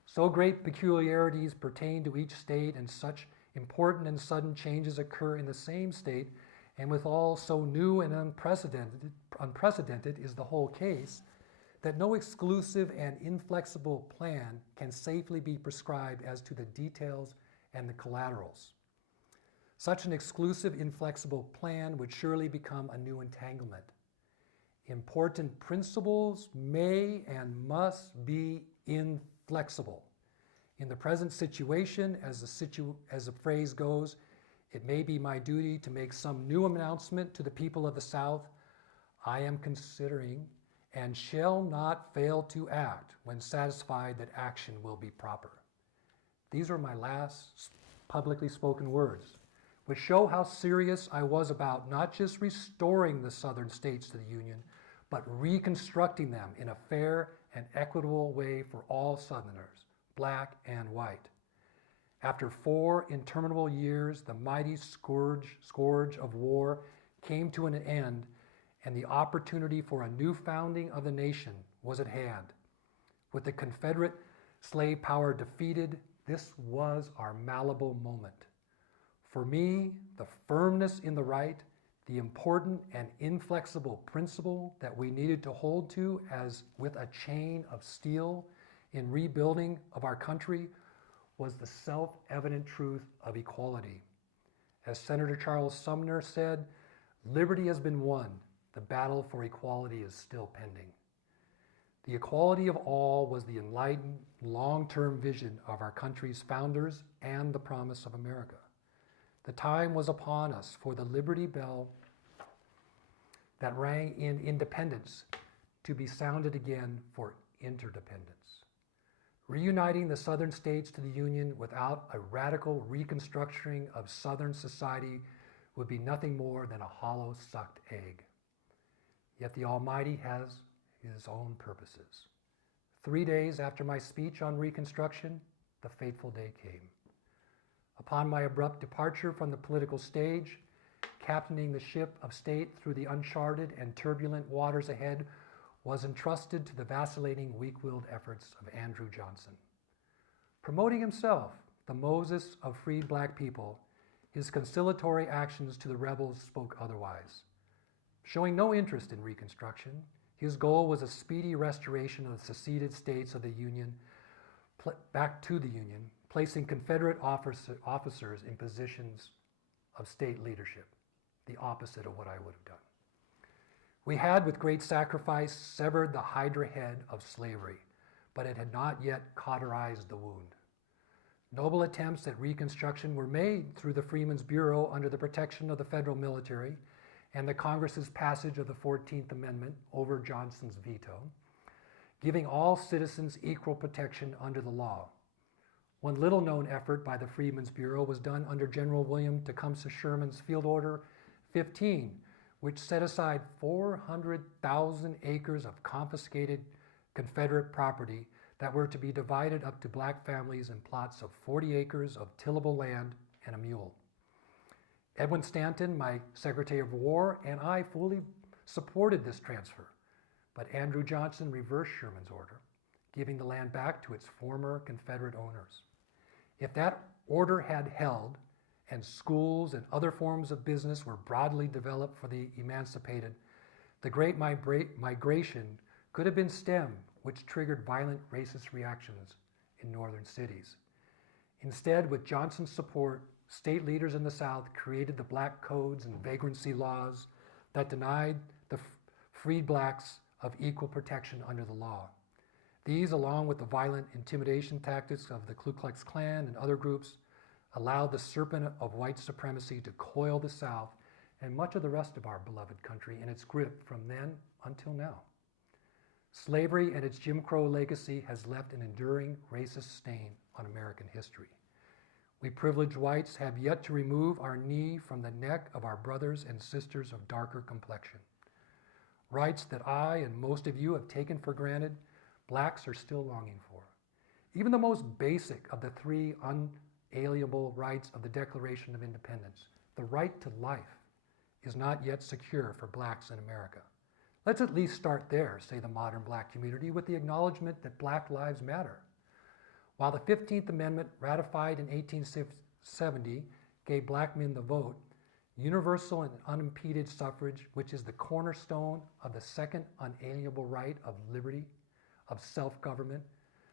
So great peculiarities pertain to each state, and such important and sudden changes occur in the same state, and withal so new and unprecedented is the whole case, that no exclusive and inflexible plan can safely be prescribed as to the details and the collaterals. Such an exclusive, inflexible plan would surely become a new entanglement. Important principles may and must be inflexible. In the present situation, as the phrase goes, it may be my duty to make some new announcement to the people of the South. I am considering and shall not fail to act when satisfied that action will be proper. These are my last publicly spoken words, which show how serious I was about not just restoring the Southern states to the Union, but reconstructing them in a fair and equitable way for all Southerners, black and white. After 4 interminable years, the mighty scourge of war came to an end, and the opportunity for a new founding of the nation was at hand. With the Confederate slave power defeated, this was our malleable moment. For me, the firmness in the right, the important and inflexible principle that we needed to hold to as with a chain of steel in rebuilding of our country, was the self-evident truth of equality. As Senator Charles Sumner said, liberty has been won. The battle for equality is still pending. The equality of all was the enlightened, long-term vision of our country's founders and the promise of America. The time was upon us for the Liberty Bell that rang in independence to be sounded again for interdependence. Reuniting the Southern states to the Union without a radical reconstructing of Southern society would be nothing more than a hollow sucked egg. Yet the Almighty has his own purposes. 3 days after my speech on Reconstruction, the fateful day came. Upon my abrupt departure from the political stage, captaining the ship of state through the uncharted and turbulent waters ahead was entrusted to the vacillating, weak-willed efforts of Andrew Johnson. Promoting himself, the Moses of freed black people, his conciliatory actions to the rebels spoke otherwise. Showing no interest in Reconstruction, his goal was a speedy restoration of the seceded states of the Union back to the Union, placing Confederate officers in positions of state leadership, the opposite of what I would have done. We had, with great sacrifice, severed the hydra head of slavery, but it had not yet cauterized the wound. Noble attempts at Reconstruction were made through the Freedmen's Bureau under the protection of the federal military and the Congress's passage of the 14th Amendment over Johnson's veto, giving all citizens equal protection under the law. One little-known effort by the Freedmen's Bureau was done under General William Tecumseh Sherman's Field Order 15, which set aside 400,000 acres of confiscated Confederate property that were to be divided up to black families in plots of 40 acres of tillable land and a mule. Edwin Stanton, my Secretary of War, and I fully supported this transfer, but Andrew Johnson reversed Sherman's order, giving the land back to its former Confederate owners. If that order had held, and schools and other forms of business were broadly developed for the emancipated, the Great Migration could have been stemmed, which triggered violent racist reactions in northern cities. Instead, with Johnson's support, state leaders in the South created the black codes and vagrancy laws that denied the freed blacks of equal protection under the law. These, along with the violent intimidation tactics of the Ku Klux Klan and other groups, allowed the serpent of white supremacy to coil the South and much of the rest of our beloved country in its grip from then until now. Slavery and its Jim Crow legacy has left an enduring racist stain on American history. We privileged whites have yet to remove our knee from the neck of our brothers and sisters of darker complexion. Rights that I and most of you have taken for granted, blacks are still longing for. Even the most basic of the three unalienable rights of the Declaration of Independence, the right to life, is not yet secure for blacks in America. Let's at least start there, say the modern black community, with the acknowledgement that black lives matter. While the 15th Amendment, ratified in 1870, gave black men the vote, universal and unimpeded suffrage, which is the cornerstone of the second unalienable right of liberty, of self-government,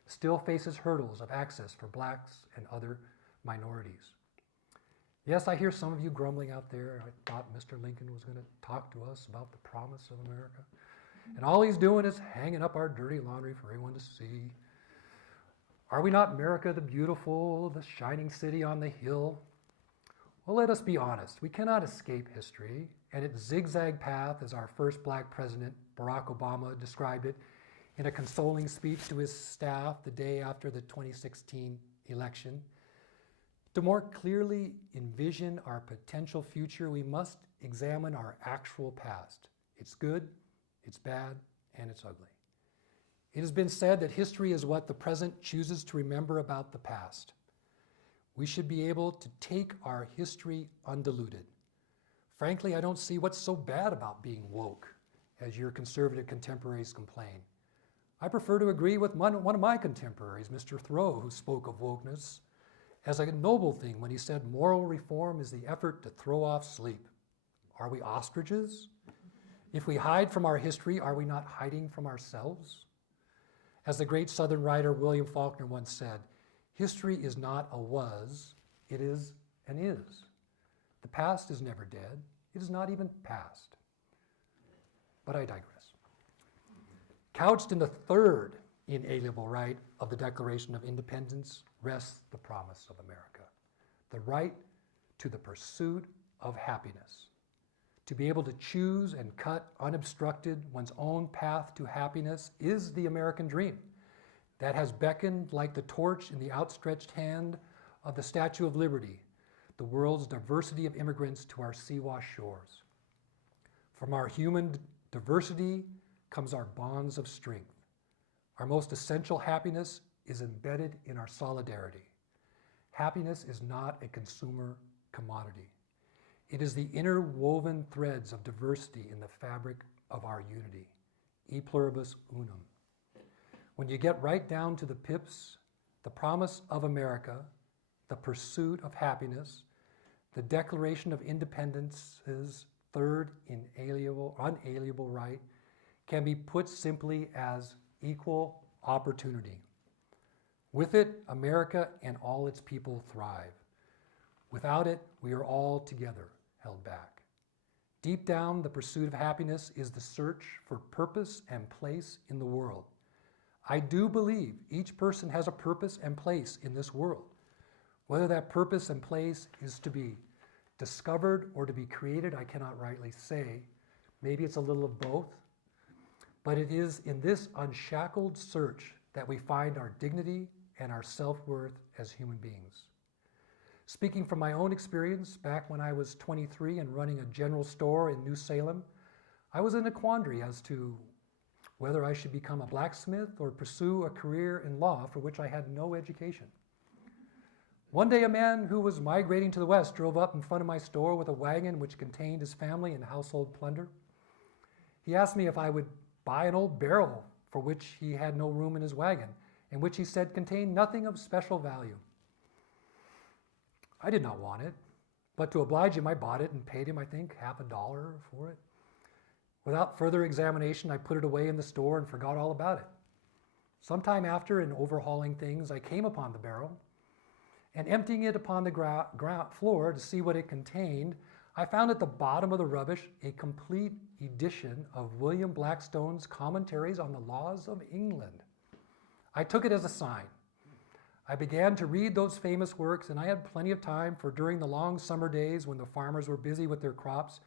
still faces hurdles of access for blacks and other minorities. Yes, I hear some of you grumbling out there. I thought Mr. Lincoln was going to talk to us about the promise of America. And all he's doing is hanging up our dirty laundry for everyone to see. Are we not America the beautiful, the shining city on the hill? Well, let us be honest. We cannot escape history, and its zigzag path, as our first black president, Barack Obama, described it in a consoling speech to his staff the day after the 2016 election. To more clearly envision our potential future, we must examine our actual past. It's good, it's bad, and it's ugly. It has been said that history is what the present chooses to remember about the past. We should be able to take our history undiluted. Frankly, I don't see what's so bad about being woke, as your conservative contemporaries complain. I prefer to agree with one of my contemporaries, Mr. Thoreau, who spoke of wokeness as a noble thing when he said moral reform is the effort to throw off sleep. Are we ostriches? If we hide from our history, are we not hiding from ourselves? As the great Southern writer William Faulkner once said, history is not a was, it is an is. The past is never dead. It is not even past. But I digress. Couched in the third inalienable right of the Declaration of Independence rests the promise of America, the right to the pursuit of happiness. To be able to choose and cut unobstructed one's own path to happiness is the American dream that has beckoned like the torch in the outstretched hand of the Statue of Liberty, the world's diversity of immigrants to our sea-washed shores. From our human diversity comes our bonds of strength. Our most essential happiness is embedded in our solidarity. Happiness is not a consumer commodity. It is the interwoven threads of diversity in the fabric of our unity. E pluribus unum. When you get right down to the pips, the promise of America, the pursuit of happiness, the Declaration of Independence's third unalienable right can be put simply as equal opportunity. With it, America and all its people thrive. Without it, we are all together held back. Deep down, the pursuit of happiness is the search for purpose and place in the world. I do believe each person has a purpose and place in this world. Whether that purpose and place is to be discovered or to be created, I cannot rightly say. Maybe it's a little of both. But it is in this unshackled search that we find our dignity and our self-worth as human beings. Speaking from my own experience, back when I was 23 and running a general store in New Salem, I was in a quandary as to whether I should become a blacksmith or pursue a career in law for which I had no education. One day a man who was migrating to the West drove up in front of my store with a wagon which contained his family and household plunder. He asked me if I would buy an old barrel for which he had no room in his wagon, and which he said contained nothing of special value. I did not want it, but to oblige him, I bought it and paid him, I think, $50 for it. Without further examination, I put it away in the store and forgot all about it. Sometime after, in overhauling things, I came upon the barrel, and emptying it upon the ground floor to see what it contained, I found at the bottom of the rubbish a complete edition of William Blackstone's Commentaries on the Laws of England. I took it as a sign. I began to read those famous works, and I had plenty of time, for during the long summer days when the farmers were busy with their crops,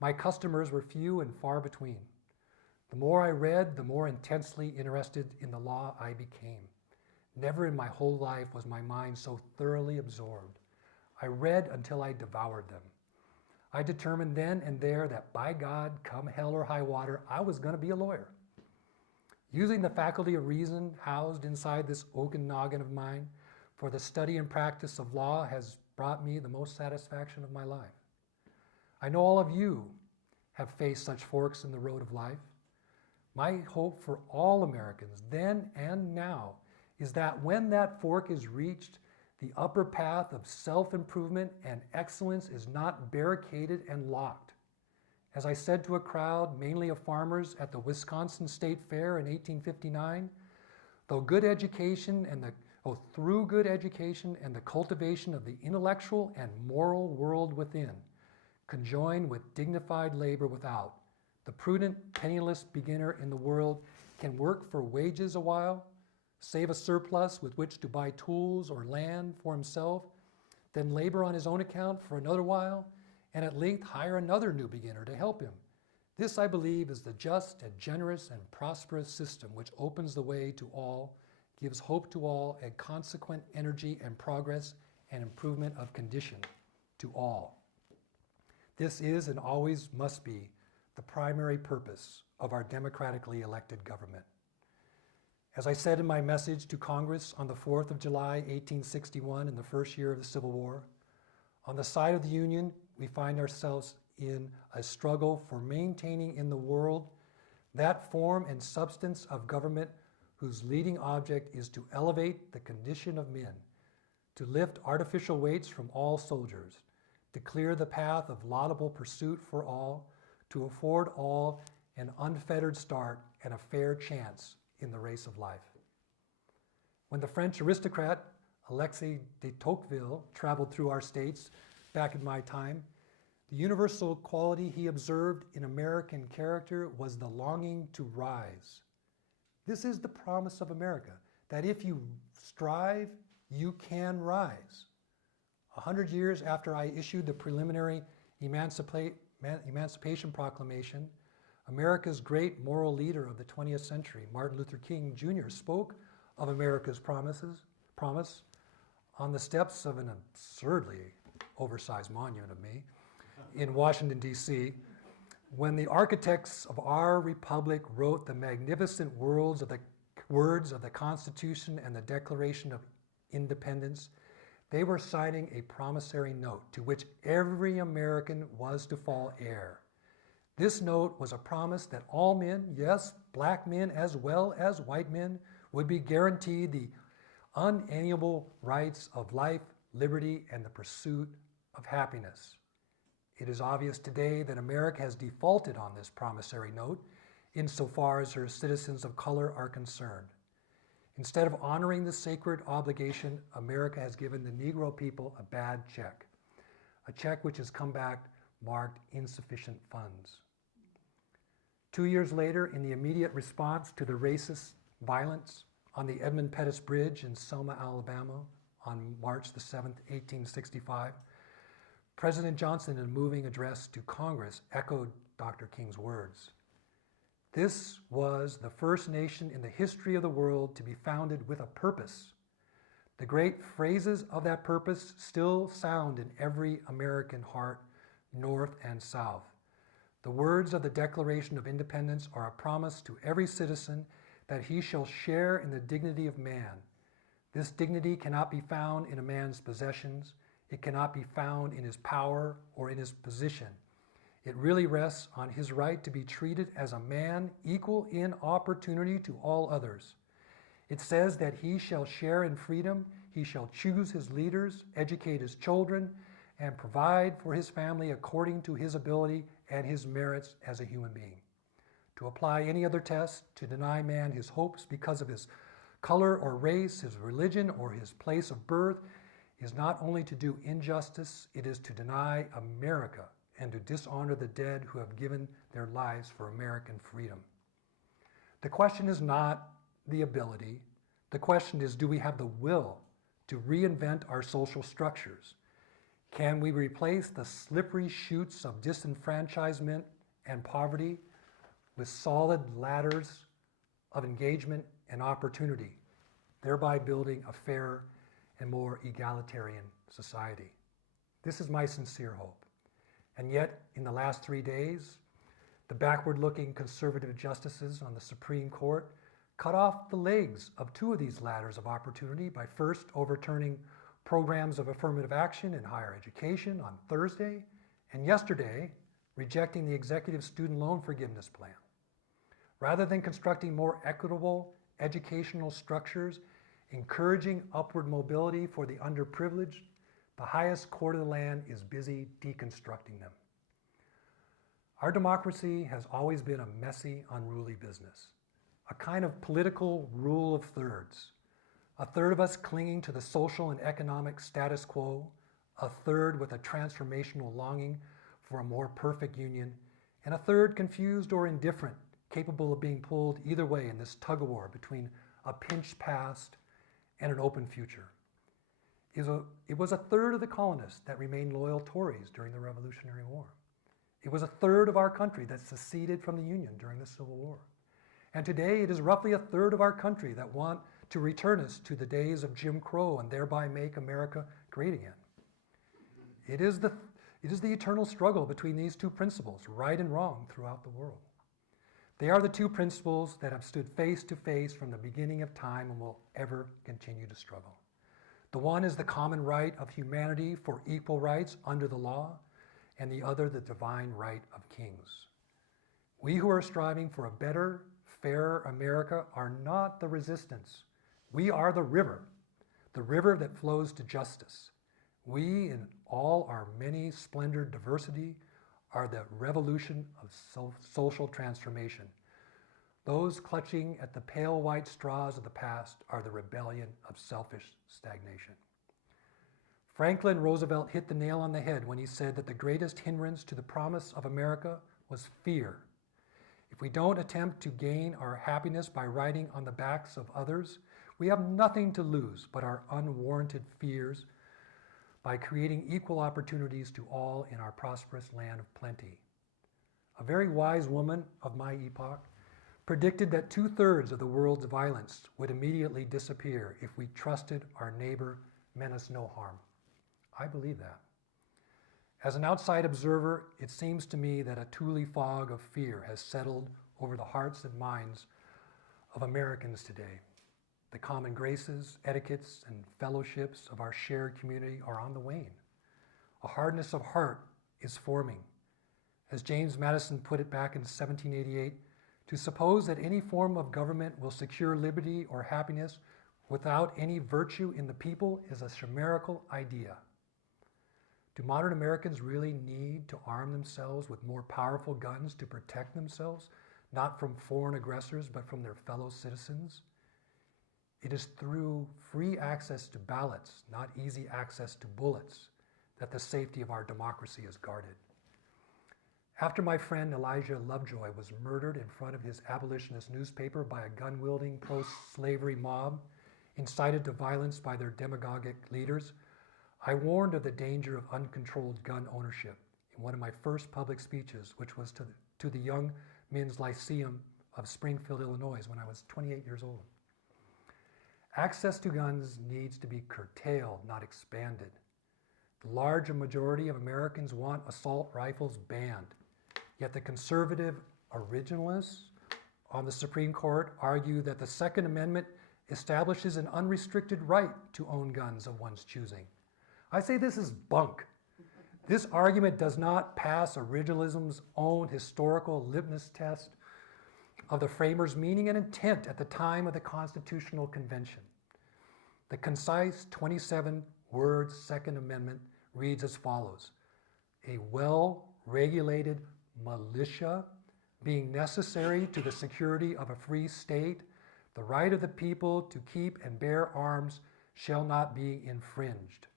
my customers were few and far between. The more I read, the more intensely interested in the law I became. Never in my whole life was my mind so thoroughly absorbed. I read until I devoured them. I determined then and there that by God, come hell or high water, I was going to be a lawyer. Using the faculty of reason housed inside this oaken noggin of mine for the study and practice of law has brought me the most satisfaction of my life. I know all of you have faced such forks in the road of life. My hope for all Americans then and now is that when that fork is reached, the upper path of self-improvement and excellence is not barricaded and locked. As I said to a crowd, mainly of farmers, at the Wisconsin State Fair in 1859, through good education and the cultivation of the intellectual and moral world within, conjoined with dignified labor without, the prudent, penniless beginner in the world can work for wages a while, save a surplus with which to buy tools or land for himself, then labor on his own account for another while, and at length hire another new beginner to help him. This, I believe, is the just and generous and prosperous system which opens the way to all, gives hope to all, and consequent energy and progress and improvement of condition to all. This is and always must be the primary purpose of our democratically elected government. As I said in my message to Congress on the 4th of July, 1861, in the first year of the Civil War, on the side of the Union, we find ourselves in a struggle for maintaining in the world that form and substance of government whose leading object is to elevate the condition of men, to lift artificial weights from all soldiers, to clear the path of laudable pursuit for all, to afford all an unfettered start and a fair chance in the race of life. When the French aristocrat Alexis de Tocqueville traveled through our states back in my time, the universal quality he observed in American character was the longing to rise. This is the promise of America, that if you strive, you can rise. 100 years after I issued the preliminary Emancipation Proclamation, America's great moral leader of the 20th century, Martin Luther King Jr., spoke of America's promise on the steps of an absurdly oversized monument of me, in Washington, D.C., when the architects of our republic wrote the magnificent words of the Constitution and the Declaration of Independence, they were signing a promissory note to which every American was to fall heir. This note was a promise that all men, yes, black men as well as white men, would be guaranteed the unalienable rights of life, liberty, and the pursuit of happiness. It is obvious today that America has defaulted on this promissory note insofar as her citizens of color are concerned. Instead of honoring the sacred obligation, America has given the Negro people a bad check, a check which has come back marked insufficient funds. 2 years later, in the immediate response to the racist violence on the Edmund Pettus Bridge in Selma, Alabama, on March the 7th, 1865, President Johnson, in a moving address to Congress, echoed Dr. King's words. This was the first nation in the history of the world to be founded with a purpose. The great phrases of that purpose still sound in every American heart, North and South. The words of the Declaration of Independence are a promise to every citizen that he shall share in the dignity of man. This dignity cannot be found in a man's possessions. It cannot be found in his power or in his position. It really rests on his right to be treated as a man equal in opportunity to all others. It says that he shall share in freedom, he shall choose his leaders, educate his children, and provide for his family according to his ability and his merits as a human being. To apply any other test, to deny man his hopes because of his color or race, his religion, or his place of birth, is not only to do injustice, it is to deny America and to dishonor the dead who have given their lives for American freedom. The question is not the ability. The question is, do we have the will to reinvent our social structures? Can we replace the slippery chutes of disenfranchisement and poverty with solid ladders of engagement and opportunity, thereby building a fairer and more egalitarian society? This is my sincere hope. And yet, in the last 3 days, the backward-looking conservative justices on the Supreme Court cut off the legs of 2 of these ladders of opportunity by first overturning programs of affirmative action in higher education on Thursday, and yesterday, rejecting the executive student loan forgiveness plan. Rather than constructing more equitable educational structures, encouraging upward mobility for the underprivileged, the highest court of the land is busy deconstructing them. Our democracy has always been a messy, unruly business, a kind of political rule of thirds. A third of us clinging to the social and economic status quo, a third with a transformational longing for a more perfect union, and a third confused or indifferent, capable of being pulled either way in this tug-of-war between a pinched past and an open future. It was a third of the colonists that remained loyal Tories during the Revolutionary War. It was a third of our country that seceded from the Union during the Civil War. And today it is roughly a third of our country that want to return us to the days of Jim Crow and thereby make America great again. It is the eternal struggle between these 2 principles, right and wrong, throughout the world. They are the 2 principles that have stood face to face from the beginning of time and will ever continue to struggle. The one is the common right of humanity for equal rights under the law, and the other the divine right of kings. We who are striving for a better, fairer America are not the resistance. We are the river that flows to justice. We, in all our many splendored diversity, are the revolution of social transformation. Those clutching at the pale white straws of the past are the rebellion of selfish stagnation. Franklin Roosevelt hit the nail on the head when he said that the greatest hindrance to the promise of America was fear. If we don't attempt to gain our happiness by riding on the backs of others, we have nothing to lose but our unwarranted fears by creating equal opportunities to all in our prosperous land of plenty. A very wise woman of my epoch predicted that 2/3 of the world's violence would immediately disappear if we trusted our neighbor meant us no harm. I believe that. As an outside observer, it seems to me that a tule fog of fear has settled over the hearts and minds of Americans today. The common graces, etiquettes, and fellowships of our shared community are on the wane. A hardness of heart is forming. As James Madison put it back in 1788, to suppose that any form of government will secure liberty or happiness without any virtue in the people is a chimerical idea. Do modern Americans really need to arm themselves with more powerful guns to protect themselves, not from foreign aggressors, but from their fellow citizens? It is through free access to ballots, not easy access to bullets, that the safety of our democracy is guarded. After my friend Elijah Lovejoy was murdered in front of his abolitionist newspaper by a gun-wielding pro-slavery mob, incited to violence by their demagogic leaders, I warned of the danger of uncontrolled gun ownership in one of my first public speeches, which was to the Young Men's Lyceum of Springfield, Illinois, when I was 28 years old. Access to guns needs to be curtailed, not expanded. The large majority of Americans want assault rifles banned, yet the conservative originalists on the Supreme Court argue that the Second Amendment establishes an unrestricted right to own guns of one's choosing. I say this is bunk. This argument does not pass originalism's own historical litmus test of the framers' meaning and intent at the time of the Constitutional Convention. The concise 27-word Second Amendment reads as follows: a well-regulated militia being necessary to the security of a free state, the right of the people to keep and bear arms shall not be infringed.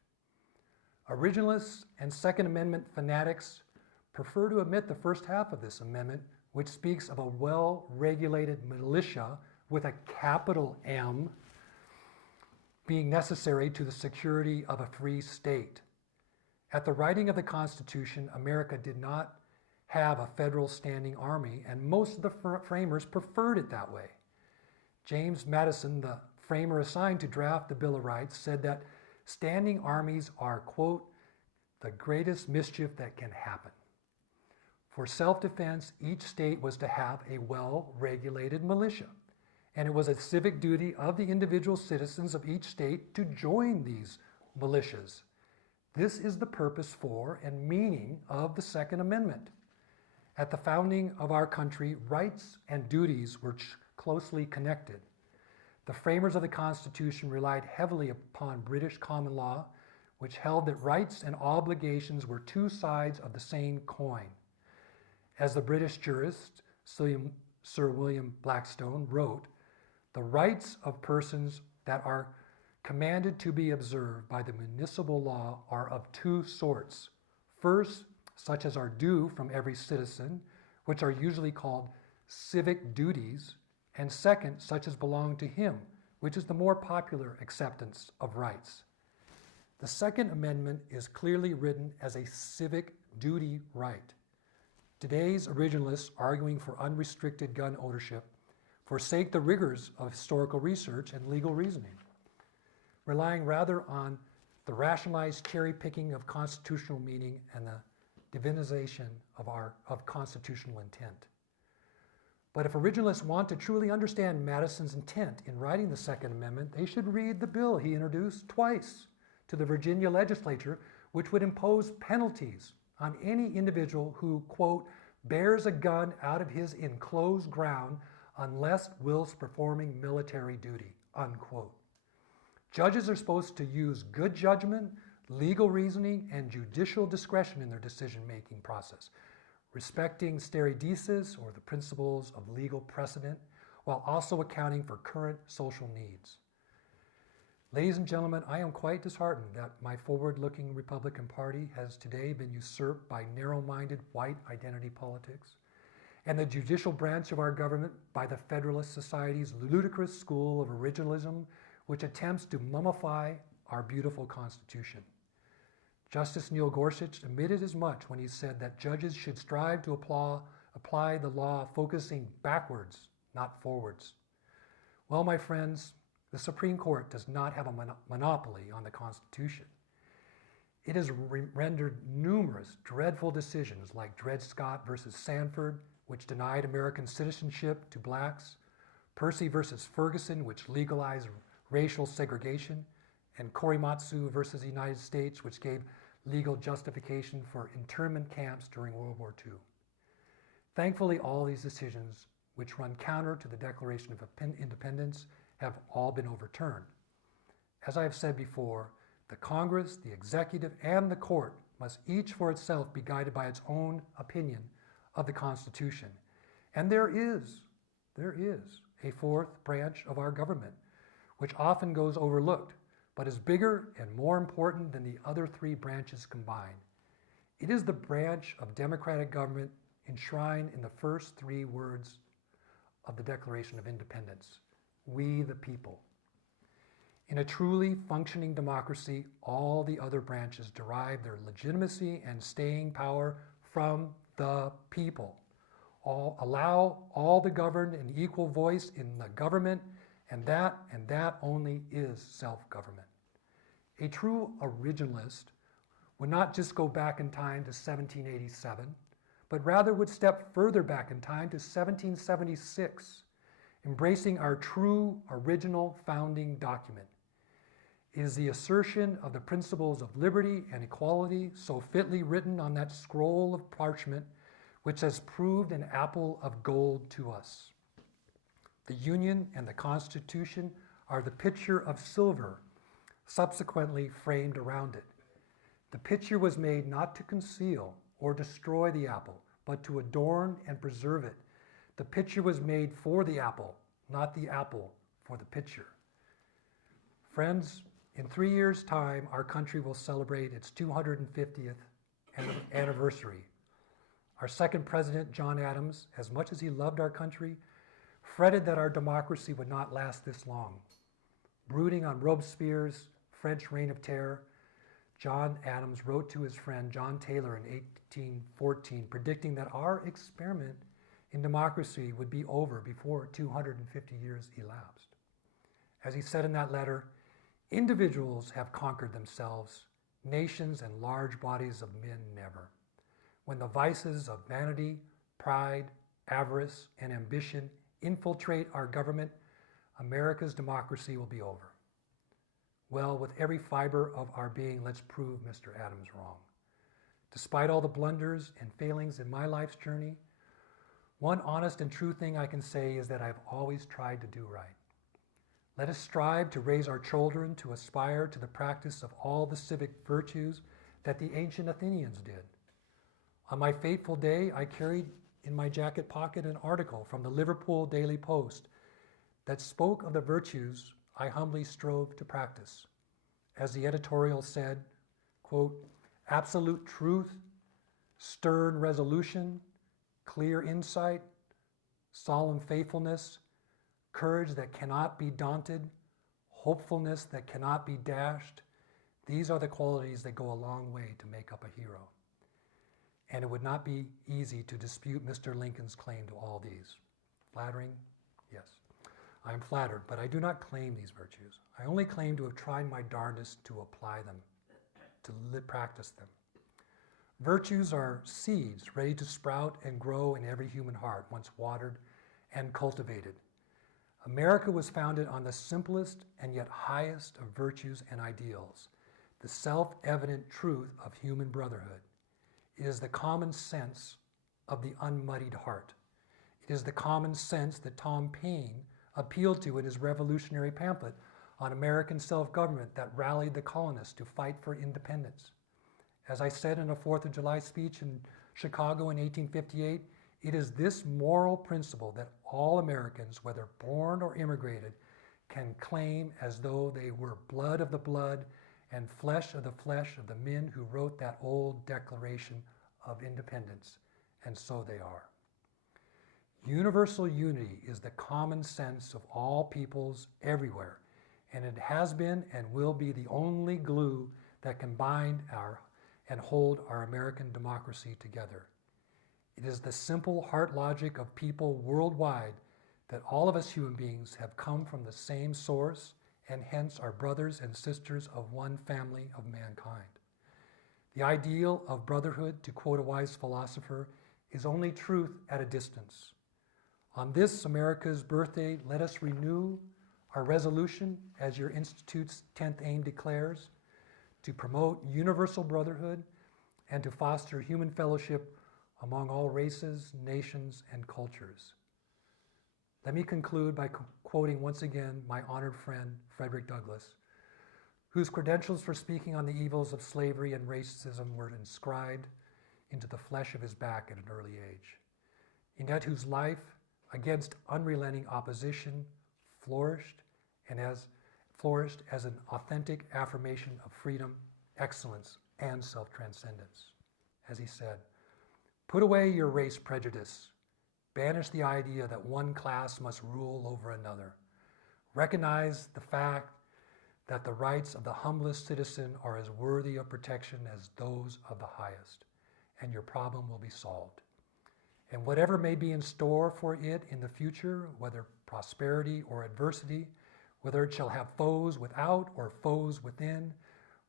Originalists and Second Amendment fanatics prefer to omit the first half of this amendment, which speaks of a well-regulated militia with a capital M being necessary to the security of a free state. At the writing of the Constitution, America did not have a federal standing army, and most of the framers preferred it that way. James Madison, the framer assigned to draft the Bill of Rights, said that standing armies are, quote, the greatest mischief that can happen. For self-defense, each state was to have a well-regulated militia, and it was a civic duty of the individual citizens of each state to join these militias. This is the purpose for and meaning of the Second Amendment. At the founding of our country, rights and duties were closely connected. The framers of the Constitution relied heavily upon British common law, which held that rights and obligations were two sides of the same coin. As the British jurist Sir William Blackstone wrote, the rights of persons that are commanded to be observed by the municipal law are of two sorts. First, such as are due from every citizen, which are usually called civic duties, and second, such as belong to him, which is the more popular acceptance of rights. The Second Amendment is clearly written as a civic duty right. Today's originalists arguing for unrestricted gun ownership forsake the rigors of historical research and legal reasoning, relying rather on the rationalized cherry-picking of constitutional meaning and the divinization of constitutional intent. But if originalists want to truly understand Madison's intent in writing the Second Amendment, they should read the bill he introduced twice to the Virginia legislature, which would impose penalties on any individual who, quote, bears a gun out of his enclosed ground unless whilst performing military duty, unquote. Judges are supposed to use good judgment, legal reasoning, and judicial discretion in their decision-making process, respecting stare decisis, or the principles of legal precedent, while also accounting for current social needs. Ladies and gentlemen, I am quite disheartened that my forward-looking Republican Party has today been usurped by narrow-minded white identity politics, and the judicial branch of our government by the Federalist Society's ludicrous school of originalism, which attempts to mummify our beautiful Constitution. Justice Neil Gorsuch admitted as much when he said that judges should strive to apply the law focusing backwards, not forwards. Well, my friends, the Supreme Court does not have a monopoly on the Constitution. It has rendered numerous dreadful decisions like Dred Scott versus Sanford, which denied American citizenship to blacks, Percy versus Ferguson, which legalized racial segregation, and Korematsu versus the United States, which gave legal justification for internment camps during World War II. Thankfully, all these decisions, which run counter to the Declaration of Independence, have all been overturned. As I have said before, the Congress, the executive, and the court must each for itself be guided by its own opinion of the Constitution. And there is a fourth branch of our government, which often goes overlooked, but is bigger and more important than the other three branches combined. It is the branch of democratic government enshrined in the first three words of the Declaration of Independence: we the people. In a truly functioning democracy, all the other branches derive their legitimacy and staying power from the people. Allow all the governed an equal voice in the government, and that only is self-government. A true originalist would not just go back in time to 1787, but rather would step further back in time to 1776, embracing our true original founding document. It is the assertion of the principles of liberty and equality so fitly written on that scroll of parchment, which has proved an apple of gold to us. The Union and the Constitution are the picture of silver, subsequently framed around it. The picture was made not to conceal or destroy the apple, but to adorn and preserve it. The picture was made for the apple, not the apple for the picture. Friends, in 3 years' time, our country will celebrate its 250th anniversary. Our second president, John Adams, as much as he loved our country, fretted that our democracy would not last this long. Brooding on Robespierre's French Reign of Terror, John Adams wrote to his friend John Taylor in 1814, predicting that our experiment in democracy would be over before 250 years elapsed. As he said in that letter, individuals have conquered themselves, nations and large bodies of men never. When the vices of vanity, pride, avarice, and ambition infiltrate our government, America's democracy will be over. Well, with every fiber of our being, let's prove Mr. Adams wrong. Despite all the blunders and failings in my life's journey, one honest and true thing I can say is that I've always tried to do right. Let us strive to raise our children to aspire to the practice of all the civic virtues that the ancient Athenians did. On my fateful day, I carried in my jacket pocket an article from the Liverpool Daily Post that spoke of the virtues I humbly strove to practice. As the editorial said, quote, absolute truth, stern resolution, clear insight, solemn faithfulness, courage that cannot be daunted, hopefulness that cannot be dashed. These are the qualities that go a long way to make up a hero. And it would not be easy to dispute Mr. Lincoln's claim to all these. Flattering? Yes. I am flattered, but I do not claim these virtues. I only claim to have tried my darndest to apply them, to practice them. Virtues are seeds ready to sprout and grow in every human heart once watered and cultivated. America was founded on the simplest and yet highest of virtues and ideals, the self-evident truth of human brotherhood. It is the common sense of the unmuddied heart. It is the common sense that Tom Paine appealed to in his revolutionary pamphlet on American self-government that rallied the colonists to fight for independence. As I said in a 4th of July speech in Chicago in 1858, it is this moral principle that all Americans, whether born or immigrated, can claim as though they were blood of the blood and flesh of the flesh of the men who wrote that old Declaration of Independence, and so they are. Universal unity is the common sense of all peoples everywhere, and it has been and will be the only glue that can bind and hold our American democracy together. It is the simple heart logic of people worldwide that all of us human beings have come from the same source and hence are brothers and sisters of one family of mankind. The ideal of brotherhood, to quote a wise philosopher, is only truth at a distance. On this, America's birthday, let us renew our resolution, as your Institute's 10th aim declares, to promote universal brotherhood and to foster human fellowship among all races, nations, and cultures. Let me conclude by quoting once again my honored friend, Frederick Douglass, whose credentials for speaking on the evils of slavery and racism were inscribed into the flesh of his back at an early age, and yet whose life, against unrelenting opposition, flourished as an authentic affirmation of freedom, excellence, and self-transcendence. As he said, "Put away your race prejudice. Banish the idea that one class must rule over another. Recognize the fact that the rights of the humblest citizen are as worthy of protection as those of the highest, and your problem will be solved. And whatever may be in store for it in the future, whether prosperity or adversity, whether it shall have foes without or foes within,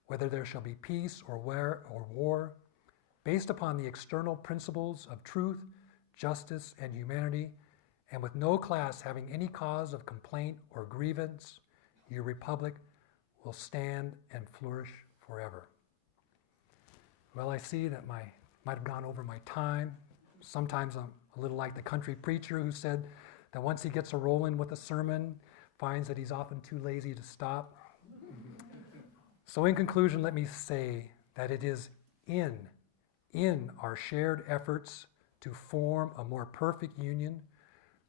whether there shall be peace or war, based upon the external principles of truth, justice, and humanity, and with no class having any cause of complaint or grievance, your republic will stand and flourish forever." Well, I see that I might have gone over my time. Sometimes I'm a little like the country preacher who said that once he gets a rolling with a sermon, finds that he's often too lazy to stop. So in conclusion, let me say that it is in our shared efforts to form a more perfect union,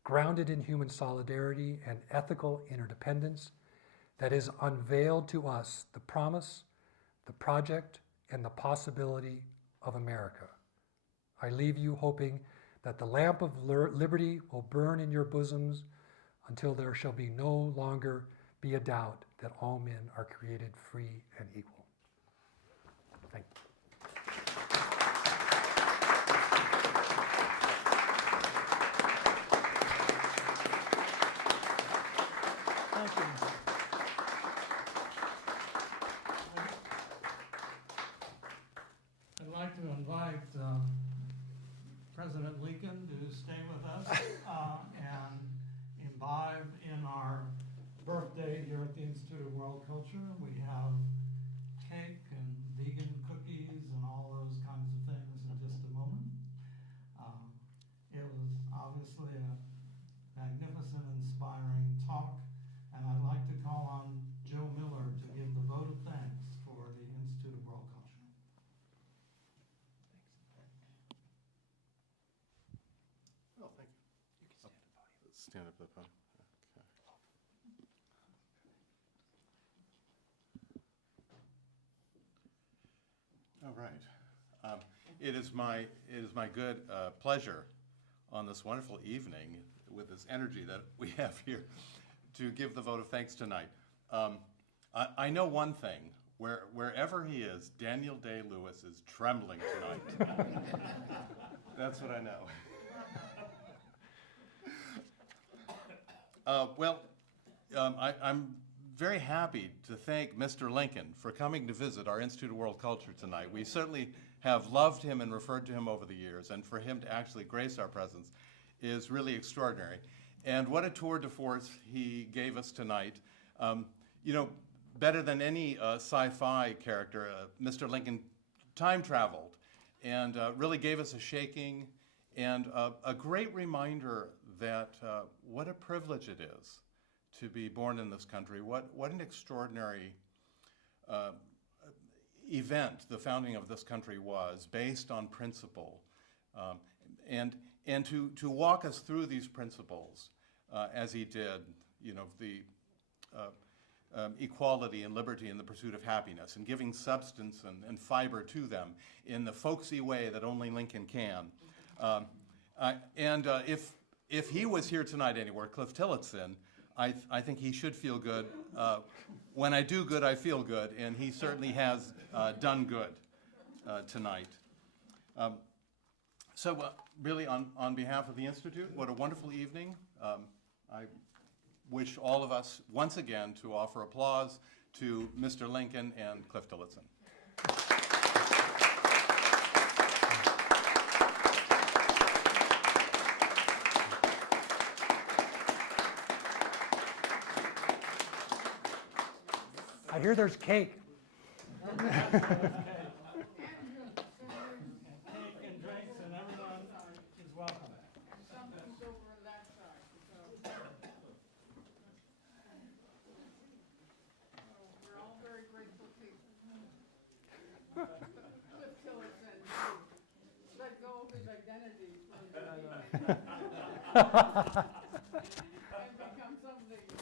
grounded in human solidarity and ethical interdependence, that is unveiled to us the promise, the project, and the possibility of America. I leave you hoping that the lamp of liberty will burn in your bosoms until there shall be no longer be a doubt that all men are created free and equal. Thank you. Thank you. I'd like to invite President Lincoln to stay with us and imbibe in our birthday here at the Institute of World Culture. We have cake and vegan cookies and all those kinds of things in just a moment. It was obviously a magnificent, inspiring talk, and I'd like to call on Joe Miller to give the vote of thanks for the Institute of World Culture. Oh, thank you. You can stand up at the podium. Okay. All right. It is my good pleasure on this wonderful evening with this energy that we have here to give the vote of thanks tonight. I know one thing. Wherever he is, Daniel Day-Lewis is trembling tonight. That's what I know. I'm very happy to thank Mr. Lincoln for coming to visit our Institute of World Culture tonight. We certainly have loved him and referred to him over the years, and for him to actually grace our presence is really extraordinary. And what a tour de force he gave us tonight. Better than any sci-fi character, Mr. Lincoln time traveled and really gave us a shaking and a great reminder that what a privilege it is to be born in this country. What an extraordinary event the founding of this country was, based on principle, and to walk us through these principles as he did, the equality and liberty and the pursuit of happiness, and giving substance and fiber to them in the folksy way that only Lincoln can. If he was here tonight anywhere, Cliff Tillotson, I think he should feel good. When I do good, I feel good, and he certainly has done good tonight. Really, on behalf of the Institute, what a wonderful evening. I wish all of us, once again, to offer applause to Mr. Lincoln and Cliff Tillotson. I hear there's cake. Cake and drinks, and everyone is welcome. Something's over on that side, so. We're all very grateful people. Cliff Tillotson let go of his identity from the beginning.